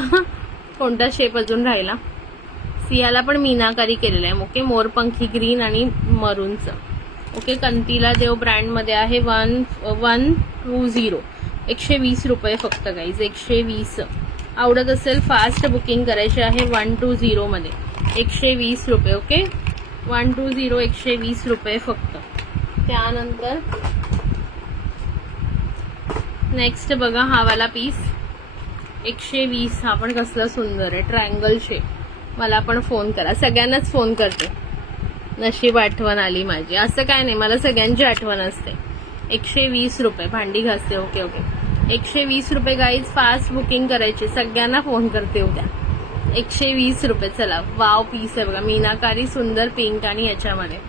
कोणता शेप अजून राहिला. सियाला पण मीनाकारी केलेला आहे. ओके, मोरपंखी ग्रीन आणि मरूनचं. ओके, कंतीला देव ब्रँडमध्ये आहे. 120 120 रुपये फक्त गाईज. 120. आवडत असेल फास्ट बुकिंग करायची आहे. 120 मध्ये 120 रुपये. ओके, 120 120 रुपये फक्त. त्यानंतर नेक्स्ट बघा हा वाला पीस 120. हा पण कसला सुंदर आहे, ट्रायंगल शेप. मला पण फोन करा, सगळ्यांनाच फोन करते. नशीब आठवण आली माझी, असं काय नाही, मला सगळ्यांची आठवण असते. 120 रुपये भांडी घासते. ओके ओके, 120 रुपये गाईज. फास्ट बुकिंग करायची, सगळ्यांना फोन करते उद्या. 120 रुपये. चला, वाव पीस आहे बघा, मीनाकारी सुंदर पिंक आणि याच्यामध्ये.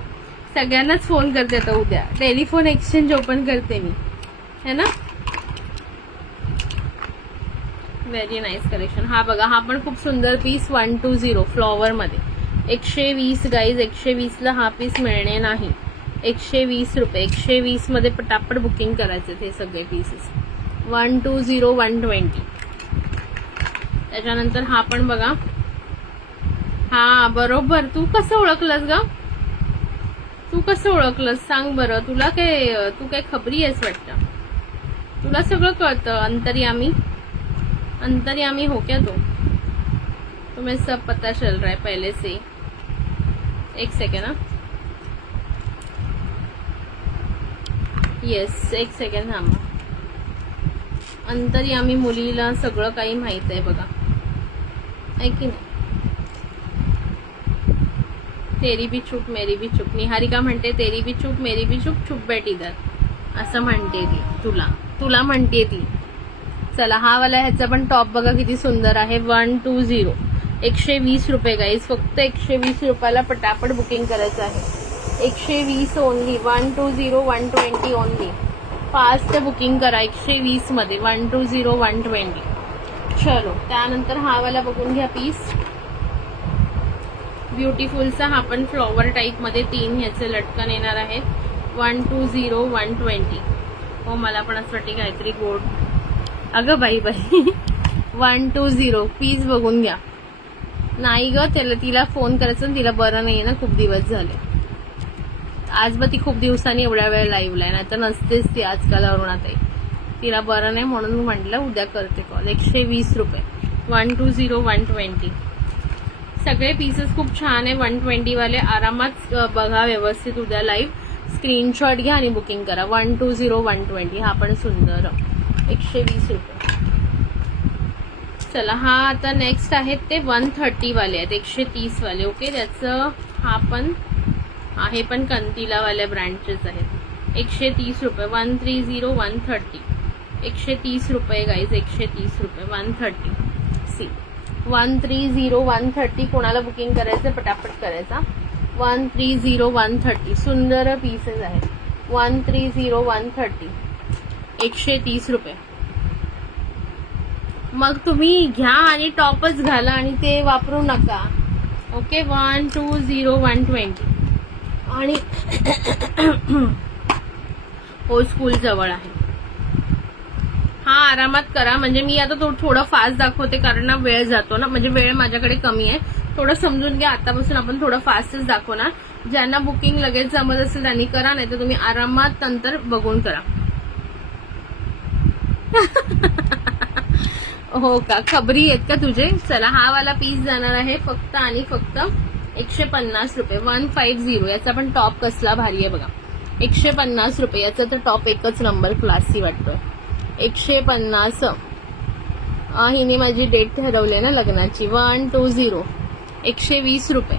सगळ्यांनाच फोन करते आता उद्या. टेलिफोन एक्सचेंज ओपन करते मी, है ना. Very nice collection. हा बघा, हा पण खूप सुंदर पीस 120 फ्लॉवर मध्ये. 120 गाईज. 120 ला हा पीस मिळणे नाही. 120 रुपये. 120 मध्ये पटापट बुकिंग करायचे हे सगळे पीसेस. 120 120. त्याच्यानंतर हा पण बघा. हा बरोबर. तू कसं ओळखलंस ग? तू कसं ओळखलंस सांग बरं. तुला काय, तू काय खबरी आहेस वाटतं. तुला सगळं कळतं. अंतर्यामी हो क्या तो? तुम्हें सब पता चल रहा है पहले से. एक सेकेंड. हा येस, एक सेकेंड थांबा. अंतर्यामी मुलीला सगळं काही माहित आहे बघा, आहे की नाही. तेरी भी चूप मेरी भी चूप. निहारिका म्हणते तेरी भी चूप मेरी भी चूप, चूप बैठ इधर, असं म्हणते ती. तुला म्हणते ती. चला, हा वाला ह्याचा पण टॉप बघा किती सुंदर आहे. 120. 120 रुपये गाईज. फक्त 120 रुपयाला पटापट बुकिंग करायचं आहे. 120 ओनली. 120 120 ओनली. फास्ट बुकिंग करा 120 मध्ये. 120 120. चलो, त्यानंतर हा वाला बघून घ्या पीस. ब्युटिफुलचा हा पण फ्लॉवर टाईप मध्ये 3 ह्याचे लटकन येणार आहेत. 120 120. हो, मला पण असं वाटते काहीतरी गोड. अगं बाई 120 पीस बघून घ्या. नाही ग, तिला फोन करायचं, तिला बरं नाहीये ना, खूप दिवस झाले. आज ती खूप दिवसांनी एवढ्या वेळ लाईव्हला आहे, नाही तर नसतेच ती आजकाल अरुणाताई. तिला बरं नाही म्हणून मी म्हटलं उद्या करते कॉल. 120 रुपये. 120 120. सगळे पीसेस खूप छान आहे 120 वाले. आरामात बघा व्यवस्थित उद्या लाईव्ह. स्क्रीनशॉट घ्या आणि बुकिंग करा. 120 120. हा पण सुंदर 120 रुपये. चला, हा आता नेक्स्ट आहेत ते 130 वाले आहेत. 130 वाले. ओके, त्याचं हा पण आहे, पण कंतिलावाल्या ब्रँडचेच आहेत. 130 रुपये. 130 130. 130 रुपये गाईज. 130 रुपये. 130. सी 130 130. कोणाला बुकिंग करायचं पटापट करायचा. 130 130. सुंदर पीसेस आहेत. 130 130. 130 रुपये. मग तुम्ही घ्या आणि टॉपच घाला आणि ते वापरू नका. ओके. 120 120. आणि हो, स्कूल जवळ आहे. हा, आरामात करा. म्हणजे मी आता थोडं फास्ट दाखवते, कारण ना वेळ जातो ना, म्हणजे वेळ माझ्याकडे कमी आहे. थोडं समजून घ्या. आतापासून आपण थोडं फास्टच दाखवणार. ज्यांना बुकिंग लगेच जमत असेल त्यांनी करा, नाही तर तुम्ही आरामात नंतर बघून करा. हो का, खबरी आहेत का तुझे. चला, हा वाला पीस जाणार आहे फक्त आणि फक्त 150 रुपये. 150. याचा पण टॉप कसला भारी आहे बघा. 150 रुपये. याचा तर टॉप एकच नंबर क्लासी वाटतोय. 150. हिने माझी डेट ठरवली ना लग्नाची. 120. 120 रुपये.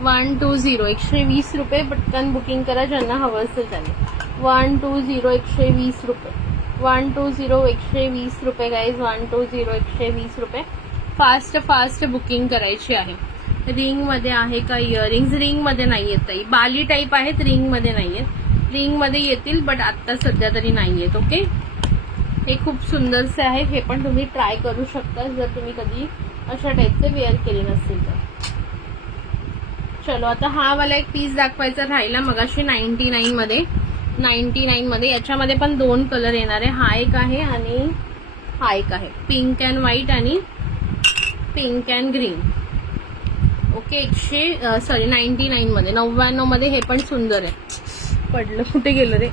120. 120 रुपये. पटकन बुकिंग करा ज्यांना हवं असेल त्यांनी. 120. 120 रुपये. 120. 120 रुपये गाईज. 120. 120 रुपये. फास्ट बुकिंग करायची आहे. रिंग मध्ये आहे का इयरिंग्स? रिंग मध्ये नाही येत ताई. बाली टाईप आहेत, रिंग मध्ये नाही येत. रिंग मध्ये येतील, बट आता सध्या तरी नाही येत. ओके. हे खूप सुंदरसे आहे. हे पण तुम्ही ट्राय करू शकता जर तुम्ही कधी अशा टाईपचे वेअर केले नसतील तर. चलो, आता हा वाला एक पीस दाखवायचा राहिला मगाशी 99 मध्ये. 99 मध्ये याच्यामध्ये पण 2 कलर येणार आहे. हा एक आहे आणि हा एक आहे. पिंक अँड व्हाईट आणि पिंक अँड ग्रीन. ओके. 99 मध्ये. 99 मध्ये हे पण सुंदर आहे. पडलं, कुठे गेलं रे.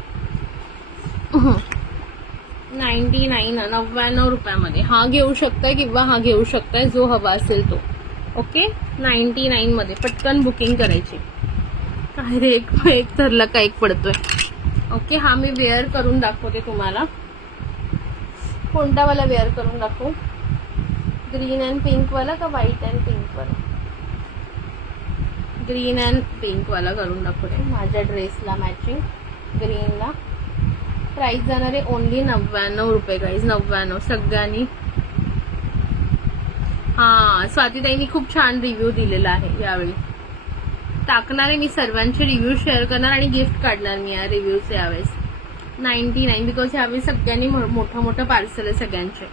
99 रुपयामध्ये हा घेऊ शकताय किंवा हा घेऊ शकताय, जो हवा असेल तो. ओके. 99 मध्ये पटकन बुकिंग करायची. काय रे, एक धरला का एक पडतोय. ओके. हा मी वेअर करून दाखवते तुम्हाला. कोणता वाला वेअर करून दाखवू? ग्रीन अँड पिंक वाला का व्हाईट अँड पिंक वाला? ग्रीन अँड पिंक वाला करून दाखवते माझ्या ड्रेसला मॅचिंग ग्रीनला. प्राइस जाणार आहे ओनली 99 रुपये गाईज. 99 सगळ्यांनी. हा स्वातीताईंनी खूप छान रिव्ह्यू दिलेला आहे. यावेळी टाकणार आहे मी सर्वांचे रिव्ह्यू शेअर करणार आणि गिफ्ट काढणार मी या रिव्ह्यूचे यावेळेस. 99 बिकॉज यावेळी सगळ्यांनी मोठं पार्सल आहे सगळ्यांचे.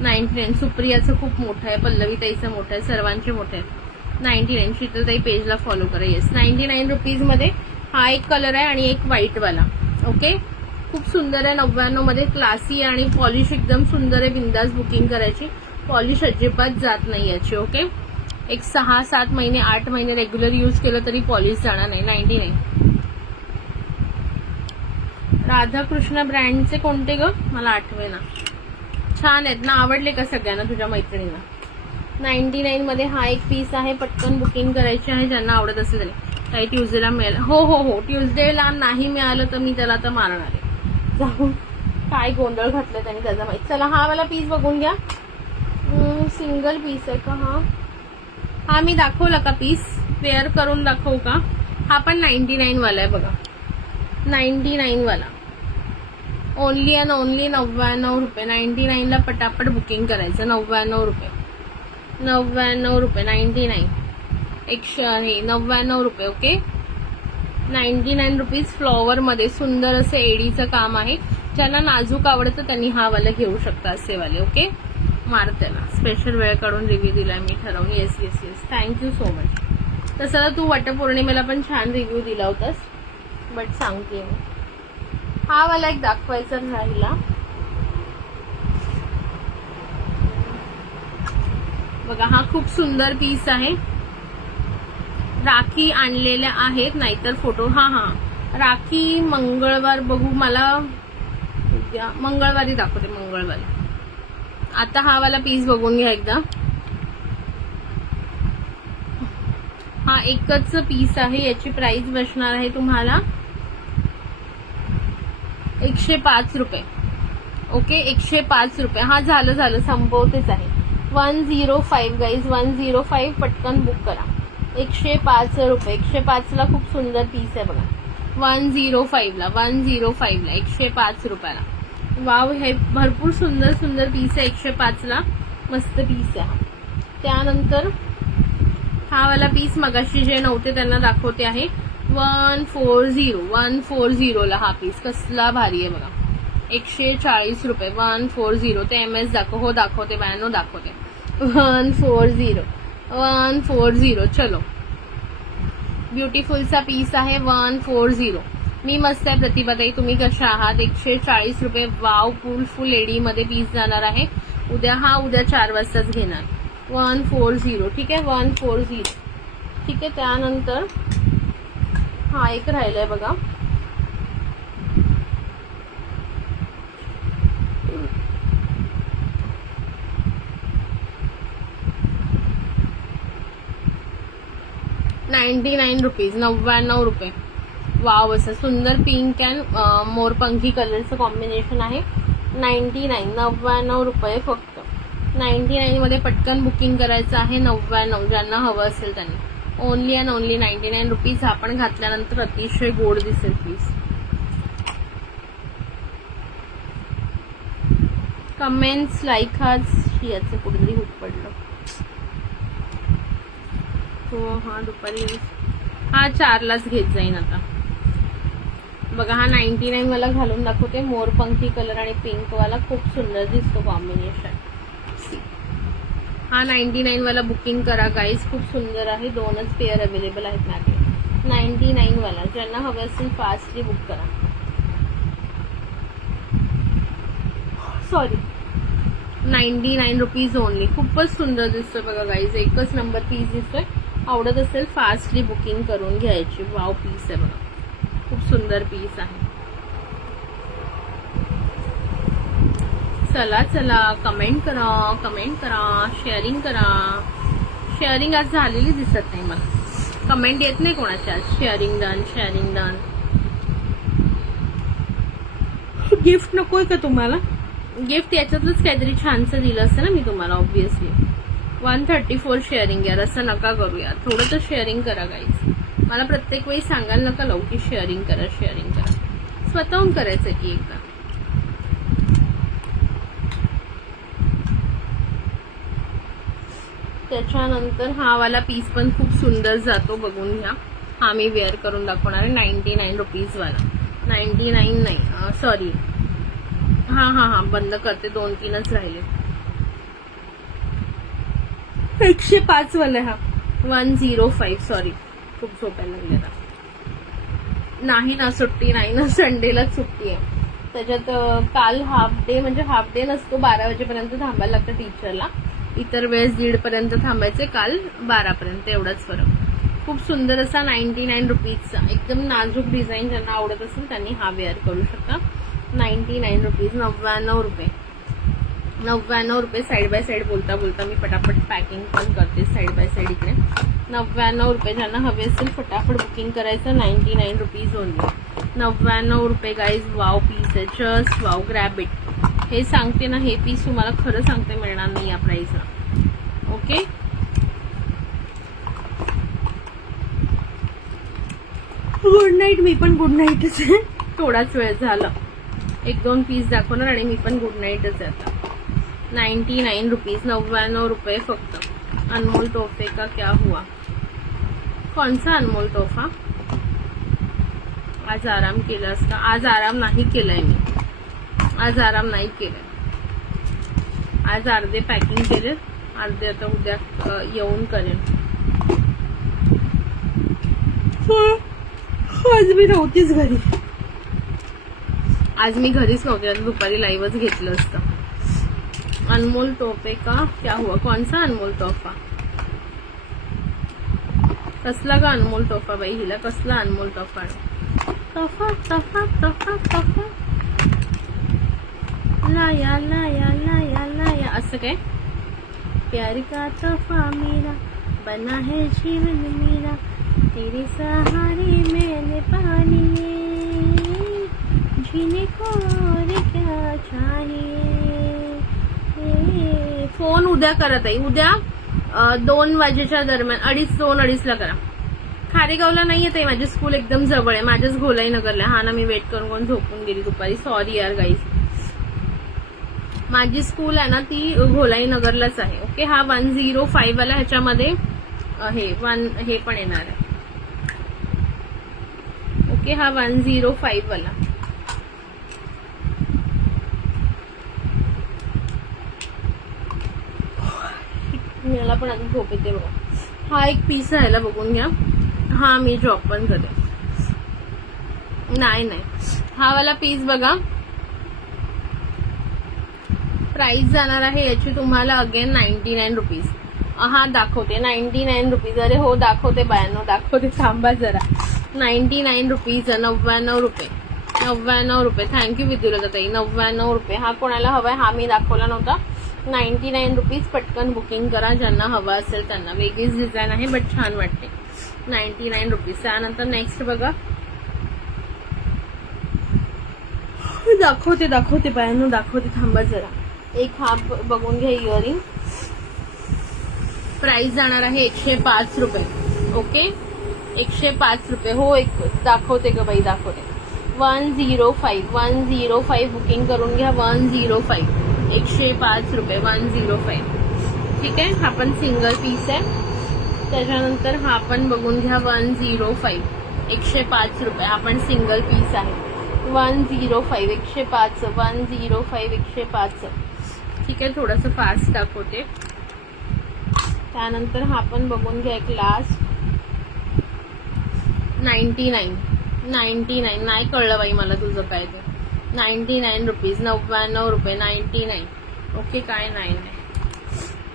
99. सुप्रियाचं खूप मोठं आहे, पल्लवीताईचं मोठं आहे, सर्वांचे मोठे आहे. 99. शीतलताई पेजला फॉलो करा. येस 99 रुपीजमध्ये हा एक कलर आहे आणि एक व्हाईटवाला. ओके खूप सुंदर आहे. 99 मध्ये क्लासी आणि पॉलिश एकदम सुंदर आहे. बिंदास बुकिंग करायची. पॉलिश अजिबात जात नाही याची. ओके एक 6-7 महिने 8 महिने रेग्युलर यूज केलं तरी पॉलिश जाणार नाही. 99. राधाकृष्ण ब्रँडचे कोणते ग मला आठवे ना. छान आहेत ना, आवडले का सगळ्यांना तुझ्या मैत्रिणींना? 99 मध्ये हा एक पीस आहे. पटकन बुकिंग करायची आहे ज्यांना आवडत असेल तरी. काही ट्युजडेला मिळेल. हो ट्युजडेला नाही मिळालं तर मी त्याला तर मारणार आहे. जाऊन काय गोंधळ घातलं त्यांनी त्याचा माहिती. चला हा वाला पीस बघून घ्या. सिंगल पीस आहे का हा मी दाखवला का पीस? वेअर करून दाखवू का? हा पण 99 वाला आहे बघा. 99 वाला ओनली अँड ओनली 99 रुपये. 99 ला पटापट बुकिंग करायचं. 99 रुपये. 99 रुपये. 99 99 रुपये. Okay 99 rupees. फ्लॉवर मध्ये सुंदर असे एडीचं काम आहे. ज्यांना नाजूक आवडतं त्यांनी हा वाला घेऊ शकता असे वाले. ओके मार त्याला. स्पेशल वेळ काढून रिव्ह्यू दिलाय मी ठरवून. Yes thank you so much. तसं तू वटपौर्णिमेला पण छान रिव्ह्यू दिला होतास बट सांगते मी. हा वाला एक दाखवायचा राहिला बघा. हा खूप सुंदर पीस आहे. राखी आणलेल्या आहेत नाहीतर फोटो. हा राखी मंगळवार बघू. मला उद्या मंगळवारी दाखवते. मंगळवारी. आता हा वाला पीस बघून घ्या एकदा. हा एकच पीस आहे. याची प्राइस बसणार आहे तुम्हाला 105 रुपये. ओके 105 रुपये. हा झालं संपवतेच आहे. 105 गाईज. 105 पटकन बुक करा. 105 रुपये. 105 ला खूप सुंदर पीस आहे बघा. 105 ला 105 रुपयाला. वाव हे भरपूर सुंदर पीस आहे. 105 ला मस्त पीस आहे. त्यानंतर हा वाला पीस मगाशी जे नव्हते त्यांना दाखवते आहे. 140 ला हा पीस कसला भारी आहे बघा. 140 रुपये. 140 ते MS दाखव. हो दाखवते बायानो दाखवते. 140 चलो. ब्युटिफुलचा पीस आहे. 140. मी मस्त आहे प्रतिभाताई. तुम्ही कशा आहात? 140 रुपये. वाव फुल एडी मध्ये पीस जाणार आहे. उद्या 4 वाजताच घेणार. 140 ठीक आहे. 140 ठीक आहे. त्यानंतर हा एक राहिलाय बघा. ₹99 99 रुपये. वाव असं सुंदर पिंक अँड मोरपंखी कलरचं कॉम्बिनेशन आहे. 99 रुपये फक्त. 99 मध्ये पटकन बुकिंग करायचं आहे. 99 ज्यांना हवं असेल त्यांनी. Only and only 99 rupees. आपण घातल्यानंतर अतिशय गोड दिसेल प्लीज. कमेंट्स लाईक आज याचं कुठेतरी हुक पडलं. हो हा दुपारी 4लाच घेत जाईन आता बघा. हा 99 वाला घालून दाखवते. मोरपंखी कलर आणि पिंक वाला खूप सुंदर दिसतो कॉम्बिनेशन. हा 99 वाला बुकिंग करा गाईज. खूप सुंदर आहे. 2च पेअर अवेलेबल आहेत माझ्याकडे. 99 वाला ज्यांना हवे असेल फास्टली बुक करा. Sorry 99 rupees only. खूपच सुंदर दिसतोय बघा गाईज. एकच नंबर पीस दिसतोय. आवडत असेल फास्टली बुकिंग करून घ्यायची. वाव पीस आहे बघा. खूप सुंदर पीस आहे. चला कमेंट करा शेअरिंग करा. शेअरिंग आज झालेली दिसत नाही मला. कमेंट येत नाही कोणाच्या आज. Sharing done. गिफ्ट नकोय का तुम्हाला? गिफ्ट याच्यातलंच काहीतरी छानसं दिलं असतं ना मी तुम्हाला ऑब्व्हियसली. 134 शेअरिंग यार, असं नका करू यार, थोडं तर शेअरिंग करा गाईज. मला प्रत्येक वेळी सांगायला नका लवकर शेअरिंग करा शेअरिंग करा, स्वतःहून करायचं की एकदा. त्याच्यानंतर हा वाला पीस पण खूप सुंदर जातो, बघून घ्या. हा मी वेअर करून दाखवणार आहे. 99 रुपीज वाला. 99 नाही सॉरी, हा बंद करते, 2-3च राहिले. 105 वाला हा. 105 सॉरी, खूप झोपायला लागले आता. नाही ना सुट्टी, नाही ना, संडेलाच सुट्टी आहे. त्याच्यात काल हाफ डे, म्हणजे हाफ डे नसतो, 12 वाजेपर्यंत थांबायला लागतं टीचरला. इतर वेळेस 1:30 पर्यंत थांबायचे, काल 12 पर्यंत, एवढाच फरक. खूप सुंदर असा 99 रुपीजचा एकदम नाजूक डिझाईन, ज्यांना आवडत असेल त्यांनी हा वेअर करू शकता. 99 रुपीज, 99 रुपये. 99 रुपये. साईड बाय साईड बोलता बोलता मी पटापट पॅकिंग पण करते साईड बाय साईड इकडे. 99 रुपये. ज्यांना हवे असेल फटाफट बुकिंग करायचं. 99 रुपीज ओनली. 99 रुपये गाईज. वाव पीस आहे, जस्ट वाव, ग्रॅब इट. हे सांगते ना, हे पीस तुम्हाला खरं सांगते मिळणार नाही या प्राइसला. Okay, good night. मी पण गुड नाईटच आहे, थोडाच वेळ झाला. 1-2 पीस दाखवणार आणि मी पण गुड नाईटच आहे आता. 99 रुपीज, 99 रुपये फक्त. अनमोल तोहफे का क्या हुआ? कौन सा अनमोल तोहफा? आज आराम केला असता. आज आराम नाही केलाय मी, आज आराम नाही केलाय. आज अर्धे पॅकिंग केले, अर्धे आता उद्या येऊन करेन. आज मी नव्हतीच घरी, आज मी घरीच नव्हते. दुपारी लाईव्हच घेतलं असतं. अनमोल तोहफे का क्या हुआ? कौन सा अनमोल तोहफा? कसला का अनमोल तोहफा बाई? हिला कसला अनमोल तोहफा? तोहफा तोहफा तोहफा तोहफा लाया लाया लाया लाया, असं काय? प्यार का तोहफा मेरा बना है जीवन मेरा, तेरे सहारे मैंने पा लिए, जीने को और क्या चाहिए. फोन उद्या करत आहे, उद्या 2 वाजेच्या दरम्यान, 2:30ला करा. खारेगावला नाही येते, माझी स्कूल एकदम जवळ आहे, माझ्याच घोलाई नगरला. हा ना, मी वेट करून झोपून गेली दुपारी, सॉरी यार गाईज. माझी स्कूल आहे ना ती घोलाई नगरलाच आहे. ओके, हा 105 वाला. ह्याच्यामध्ये हे पण येणार आहे. ओके, हा 105 वाला. मला पण आता झोप येते बघा. हा एक पीस राहिला, बघून घ्या. हा मी जॉब पण करते. नाही, हा वाला पीस बघा, प्राइस जाणार आहे याची तुम्हाला अगेन 99 रुपीज. हा दाखवते 99 रुपीज. अरे हो दाखवते बायांनो, दाखवते, थांबा जरा. 99 रुपीज, 99 रुपये. 99 रुपये. थँक्यू विद्युलताई. 99 रुपये. हा कोणाला हवाय? हा मी दाखवला नव्हता. 99 रुपीज. पटकन बुकिंग करा ज्यांना हवा असेल त्यांना. वेगळीच डिझाईन आहे बट छान वाटते. 99 रुपीज. त्यानंतर नेक्स्ट बघा, दाखवते बायांनो, दाखवते, थांबा जरा. एक हा बघून घ्या इयरिंग. प्राइस जाणार आहे 105 रुपये. ओके, 105 रुपये. हो, एक दाखवते ग बाई, दाखवते. 105 बुकिंग करून घ्या. 105, 105 रुपये. 105. ठीक आहे, हा पण सिंगल पीस आहे. त्याच्यानंतर हा पण बघून घ्या. 105, 105 रुपये. हा पण सिंगल पीस आहे. 105, 105, 105, 105. ठीक आहे, थोडंसं फास्ट दाखवते. त्यानंतर हा पण बघून घ्या एक लास्ट. 99. नाही कळलं बाई मला तुझं काय ते. 99 रुपीज. 99 रुपये. 99. ओके, काय नाही.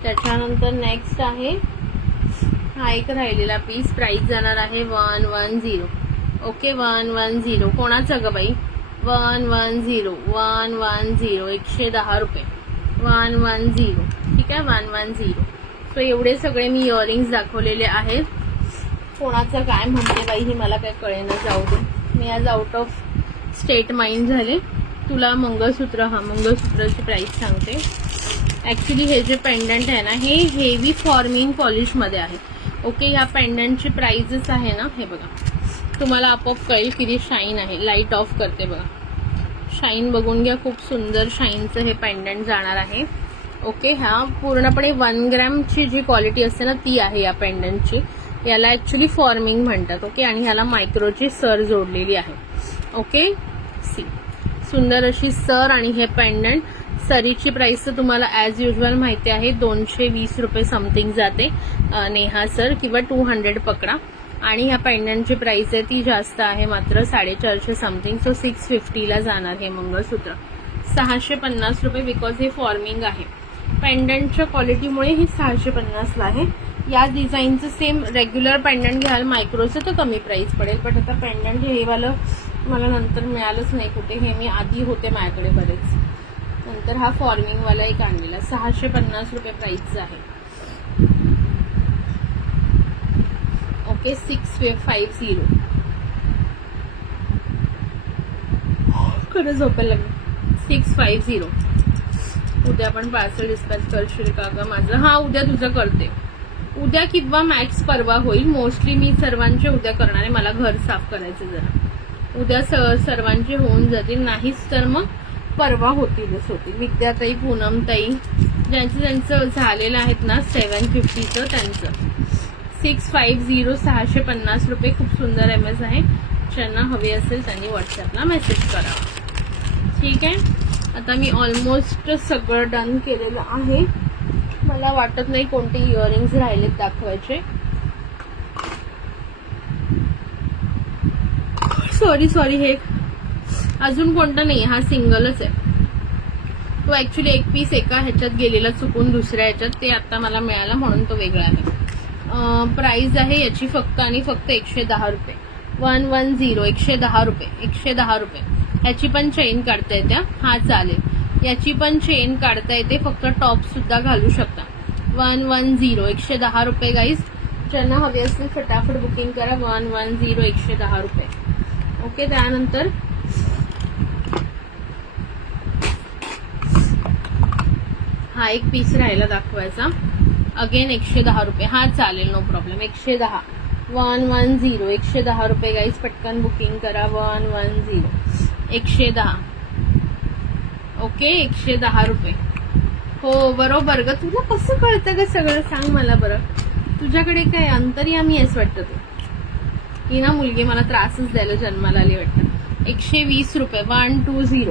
त्याच्यानंतर नेक्स्ट आहे हा एक राहिलेला पीस. प्राइस जाणार आहे 110. ओके, 110. कोणाचं ग बाई? 110, 110 रुपये. 110. ठीक आहे, 110. सो एवढे सगळे मी इयरिंग्स दाखवलेले आहेत. कोणाचं काय म्हणते बाई ही मला काय कळेना. जाऊ दे, मी आज आउट ऑफ स्टेट माइंड झाले. तुला मंगळसूत्र, हा मंगळसूत्राची प्राइस सांगते. ॲक्च्युली हे जे पेंडंट आहे ना, हे हेवी फॉर्मिंग पॉलिशमध्ये आहे. ओके, ह्या पेंडंटची प्राइसच आहे ना, हे बघा, तुम्हाला आपोआप कळेल किती शाईन आहे. लाईट ऑफ करते बघा, शाईन बघून घ्या. खूप सुंदर शाईनचं हे पेंडंट जाणार आहे. ओके, ह्या पूर्णपणे 1 ग्रॅमची जी क्वालिटी असते ना, ती आहे या पेंडंटची. याला ॲक्च्युली फॉर्मिंग म्हणतात. ओके, आणि ह्याला मायक्रोची सर जोडलेली आहे. ओके, सी सुंदर अशी सर आणि हे पेंडंट. सरीची प्राइस तर तुम्हाला ॲज युजल माहिती आहे, 220 रुपये समथिंग जाते नेहा सर, किंवा 200 पकडा. आणि ह्या पेंडंटची प्राइस आहे ती जास्त आहे, मात्र 450 समथिंग. सो 650ला जाणार हे मंगळसूत्र. 650 रुपये, बिकॉज हे फॉर्मिंग आहे. पेंडंटच्या क्वालिटीमुळे ही 650ला आहे. या डिझाईनचं सेम रेग्युलर पेंडंट घ्याल मायक्रोचं तर कमी प्राइस पडेल. बट आता पेंडंट हे वालं मला नंतर मिळालंच नाही कुठे. हे मी आधी होते माझ्याकडे बरेच, नंतर हा फॉर्मिंगवाला एक आणलेला. 650 रुपये प्राइसचा आहे. ओके, 650. खरं झोपायला लागलं. 650. उद्या पण पार्सल डिस्पॅच करशील का ग माझं? हा, उद्या तुझं करते. उद्या किंवा मॅक्स परवा होईल. मोस्टली मी सर्वांचे उद्या करणार आहे. मला घर साफ करायचं जरा. उद्या सर्वांचे होऊन जातील, नाहीच तर मग परवा होतीलच होतील. विद्याताई, पूनमताई, ज्यांचं झालेलं आहेत ना 750चं, त्यांचं 650. 650 रुपये. खूप सुंदर एमएस आहे. ज्यांना हवे असेल त्यांनी व्हॉट्सअपला मेसेज करावा. ठीक आहे, आता मी ऑलमोस्ट सगळं डन केलेलं आहे. मला वाटत नाही कोणते इयरिंग्स राहिलेत दाखवायचे. सॉरी, हे अजून कोणतं नाही, हा सिंगलच आहे. तो ॲक्च्युली एक पीस एका ह्याच्यात गेलेला चुकून दुसऱ्या ह्याच्यात, ते आता मला मिळाला म्हणून तो वेगळा आहे. प्राइस आहे याची फक्त आणि फक्त 110 रुपये. 110, 110 रुपये, 110 रुपये. याची पण चेन काढता येते. हा चालेल, याची पण चेन काढता येते, फक्त टॉप सुद्धा घालू शकता. 110, 110 रुपये गाईज. ज्यांना हवे असतील फटाफट बुकिंग करा. 110, 110 रुपये. ओके, त्यानंतर हा एक पीस राहिला दाखवायचा. अगेन 110 रुपये. हा चालेल, नो प्रॉब्लेम. 110, 110, 110 रुपये गाईज. पटकन बुकिंग करा. 110, 110. ओके, 110 रुपये. हो बरोबर ग. तुला कसं कळतं ग सगळं? सांग मला बरं. तुझ्याकडे काय अंतर्यामी आहेस वाटतं तू. ही ना मुलगी मला त्रासच द्यायला जन्माला आली वाटतं. 120 रुपये. 120,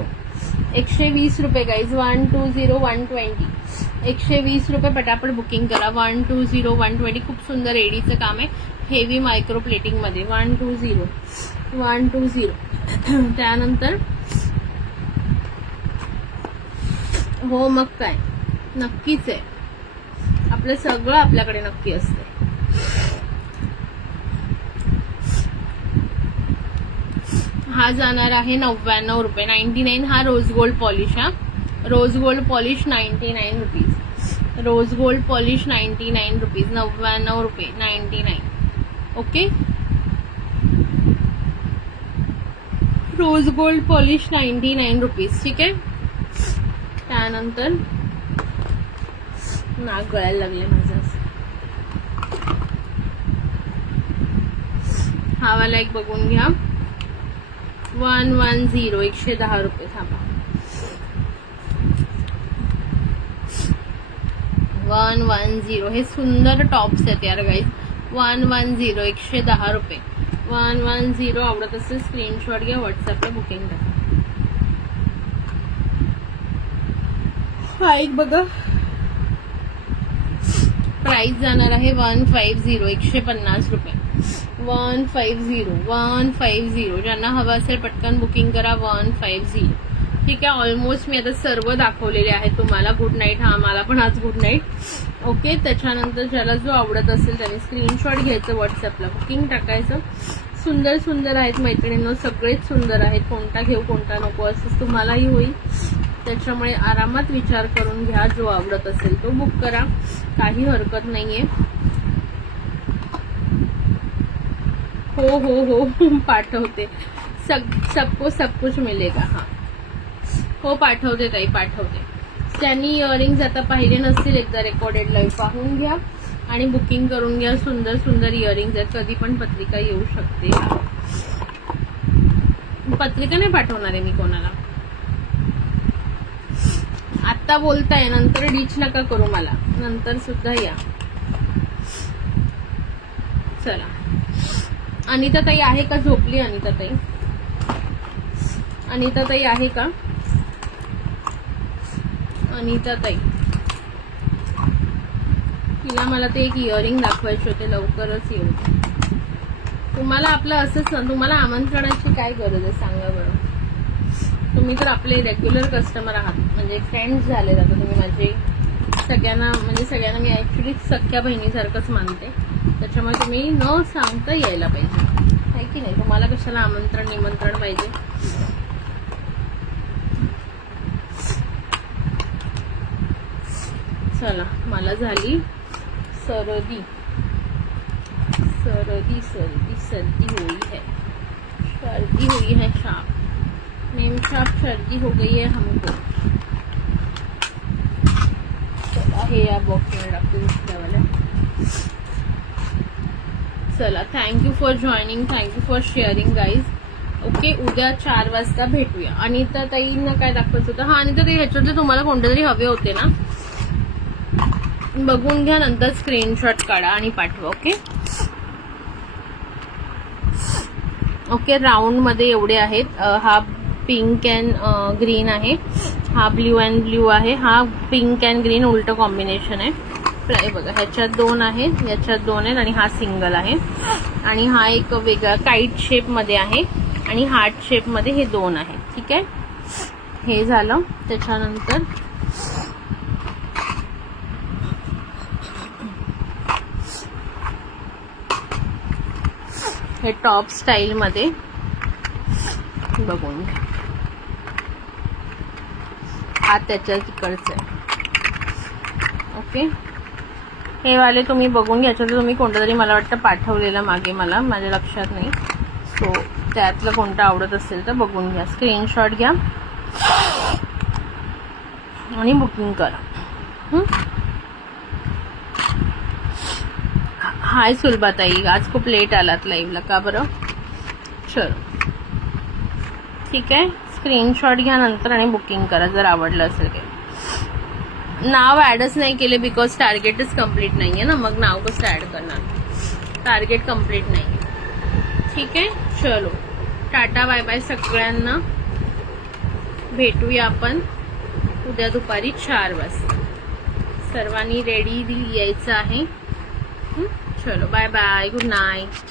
120 रुपये गाईज. 120, 120, 120 रुपये. पटापट बुकिंग करा. 120, 120. खूप सुंदर एडीचं काम आहे, हेवी मायक्रो प्लेटिंग मध्ये. 120, 120. त्यानंतर हो मग काय, नक्कीच आहे. आपलं सगळं आपल्याकडे नक्की असतं. हा जाणार आहे 99 रुपये. 99. हा रोज गोल्ड पॉलिश. हा rose gold polish 99 rupees. Rose gold polish 99 rupees. 99 रुपये. 99. Okay, rose gold polish 99 rupees. ठीक आहे. त्यानंतर नाक गळायला लागले माझं. हा वाला एक बघून घ्या. 110, 110 रुपये. थांबा. 110. हे सुंदर टॉप्स आहेत यार गाईज. 110, 110 रुपये. 110. आवडत असेल स्क्रीनशॉट घ्या, व्हॉट्सअपला बुकिंग करा. हा एक बघा. प्राइस जाणार आहे 150, 150 रुपये. 150, 150. ज्यांना हवं असेल पटकन बुकिंग करा. 150. ठीक आहे. ऑलमोस्ट मी आता सर्व दाखवलेले आहेत तुम्हाला. Good night. हा मला पण आज गुड नाईट. ओके, त्याच्यानंतर ज्याला जो आवडत असेल त्याने स्क्रीनशॉट घ्यायचं, व्हॉट्सअपला बुकिंग टाकायचं. सुंदर सुंदर आहेत मैत्रिणींनो, सगळेच सुंदर आहेत. कोणता घेऊ कोणता नको असं तुम्हालाही होईल. त्याच्यामुळे आरामात विचार करून घ्या. जो आवडत असेल तो बुक करा, काही हरकत नाहीये. हो हो हो पाठवते. सबको सब कुछ मिलेगा. हा हो पाठवते ताई, पाठवते. त्यांनी इयरिंग्स आता पाहिले नसतील एकदा रेकॉर्डेड लाईव्ह पाहून घ्या आणि बुकिंग करून घ्या. सुंदर सुंदर इयरिंग्स आहेत, कधी पण पत्रिका येऊ शकते. पत्रिका नाही पाठवणार आहे मी कोणाला. आत्ता बोलताय, नंतर डीच नका करू मला, नंतर सुद्धा या. चला, अनिता ताई आहे का? झोपली अनिता ताई? अनिता ताई आहे का? अनिता ताई, तिला मला ते एक इयरिंग दाखवायचे होते, लवकरच येऊ. तुम्हाला आपलं असंच ना, तुम्हाला आमंत्रणाची काय गरज आहे सांगा बरं. तुम्ही तर आपले रेग्युलर कस्टमर आहात, म्हणजे फ्रेंड्स झाले. आता तुम्ही माझे सगळ्यांना, म्हणजे सगळ्यांना मी ऍक्च्युली सख्या बहिणीसारखंच मानते. त्याच्यामुळे तुम्ही न सांगता यायला पाहिजे, आहे की नाही? तुम्हाला कशाला आमंत्रण निमंत्रण पाहिजे? चला, मला झाली सर्दी सर्दी सर्दी सर्दी हुई है, सर्दी हुई है शाप, नेम शाप सर्दी हो गई है हमको. चला, हे या बॉक्समध्ये टाकून वाला. चला, thank you for joining, thank you for sharing guys. Okay, उद्या 4 वाजता भेटूया. अनिता ताईंना काय दाखवायचं होतं? हा अनिता ताई, ह्याच्यातले तुम्हाला कोणते तरी हवे होते ना, बघून घ्या, नंतर स्क्रीनशॉट काढा आणि पाठवा. ओके ओके, राऊंड मध्ये एवढे आहेत. हा पिंक अँड ग्रीन आहे, हा ब्ल्यू अँड ब्ल्यू आहे, हा पिंक अँड ग्रीन उलट कॉम्बिनेशन आहे. बघा, ह्याच्यात 2 आहेत, याच्यात 2 आहेत आणि हा सिंगल आहे. आणि हा एक वेगळा काईट शेप मध्ये आहे आणि हार्ट शेप मध्ये हे 2 आहेत. ठीक आहे, हे झालं. त्याच्यानंतर हे टॉप स्टाईल मध्ये बघून घ्या, हा त्याच्या तिकडचं आहे. ओके, हे वाले तुम्ही बघून घ्या. याच्यात तुम्ही कोणतं तरी मला वाटतं पाठवलेलं मागे, मला माझ्या लक्षात नाही. सो त्यातलं कोणतं आवडत असेल तर बघून घ्या, स्क्रीनशॉट घ्या आणि बुकिंग करा. हाय सुलभाताई, आज खूप लेट आलात लाईव्हला, का बरं? चलो, ठीक आहे, स्क्रीनशॉट घ्या नंतर आणि बुकिंग करा जर आवडलं असेल. काही नाव ॲडच नाही केले बिकॉज टार्गेटच कम्प्लीट नाही आहे ना, मग नाव कसं ॲड करणार? टार्गेट कम्प्लीट नाही आहे. ठीक आहे, चलो, टाटा बाय बाय सगळ्यांना. भेटूया आपण उद्या दुपारी 4 वाजता. सर्वांनी रेडी यायचं आहे. चलो, बाय बाय, गुड नाईट.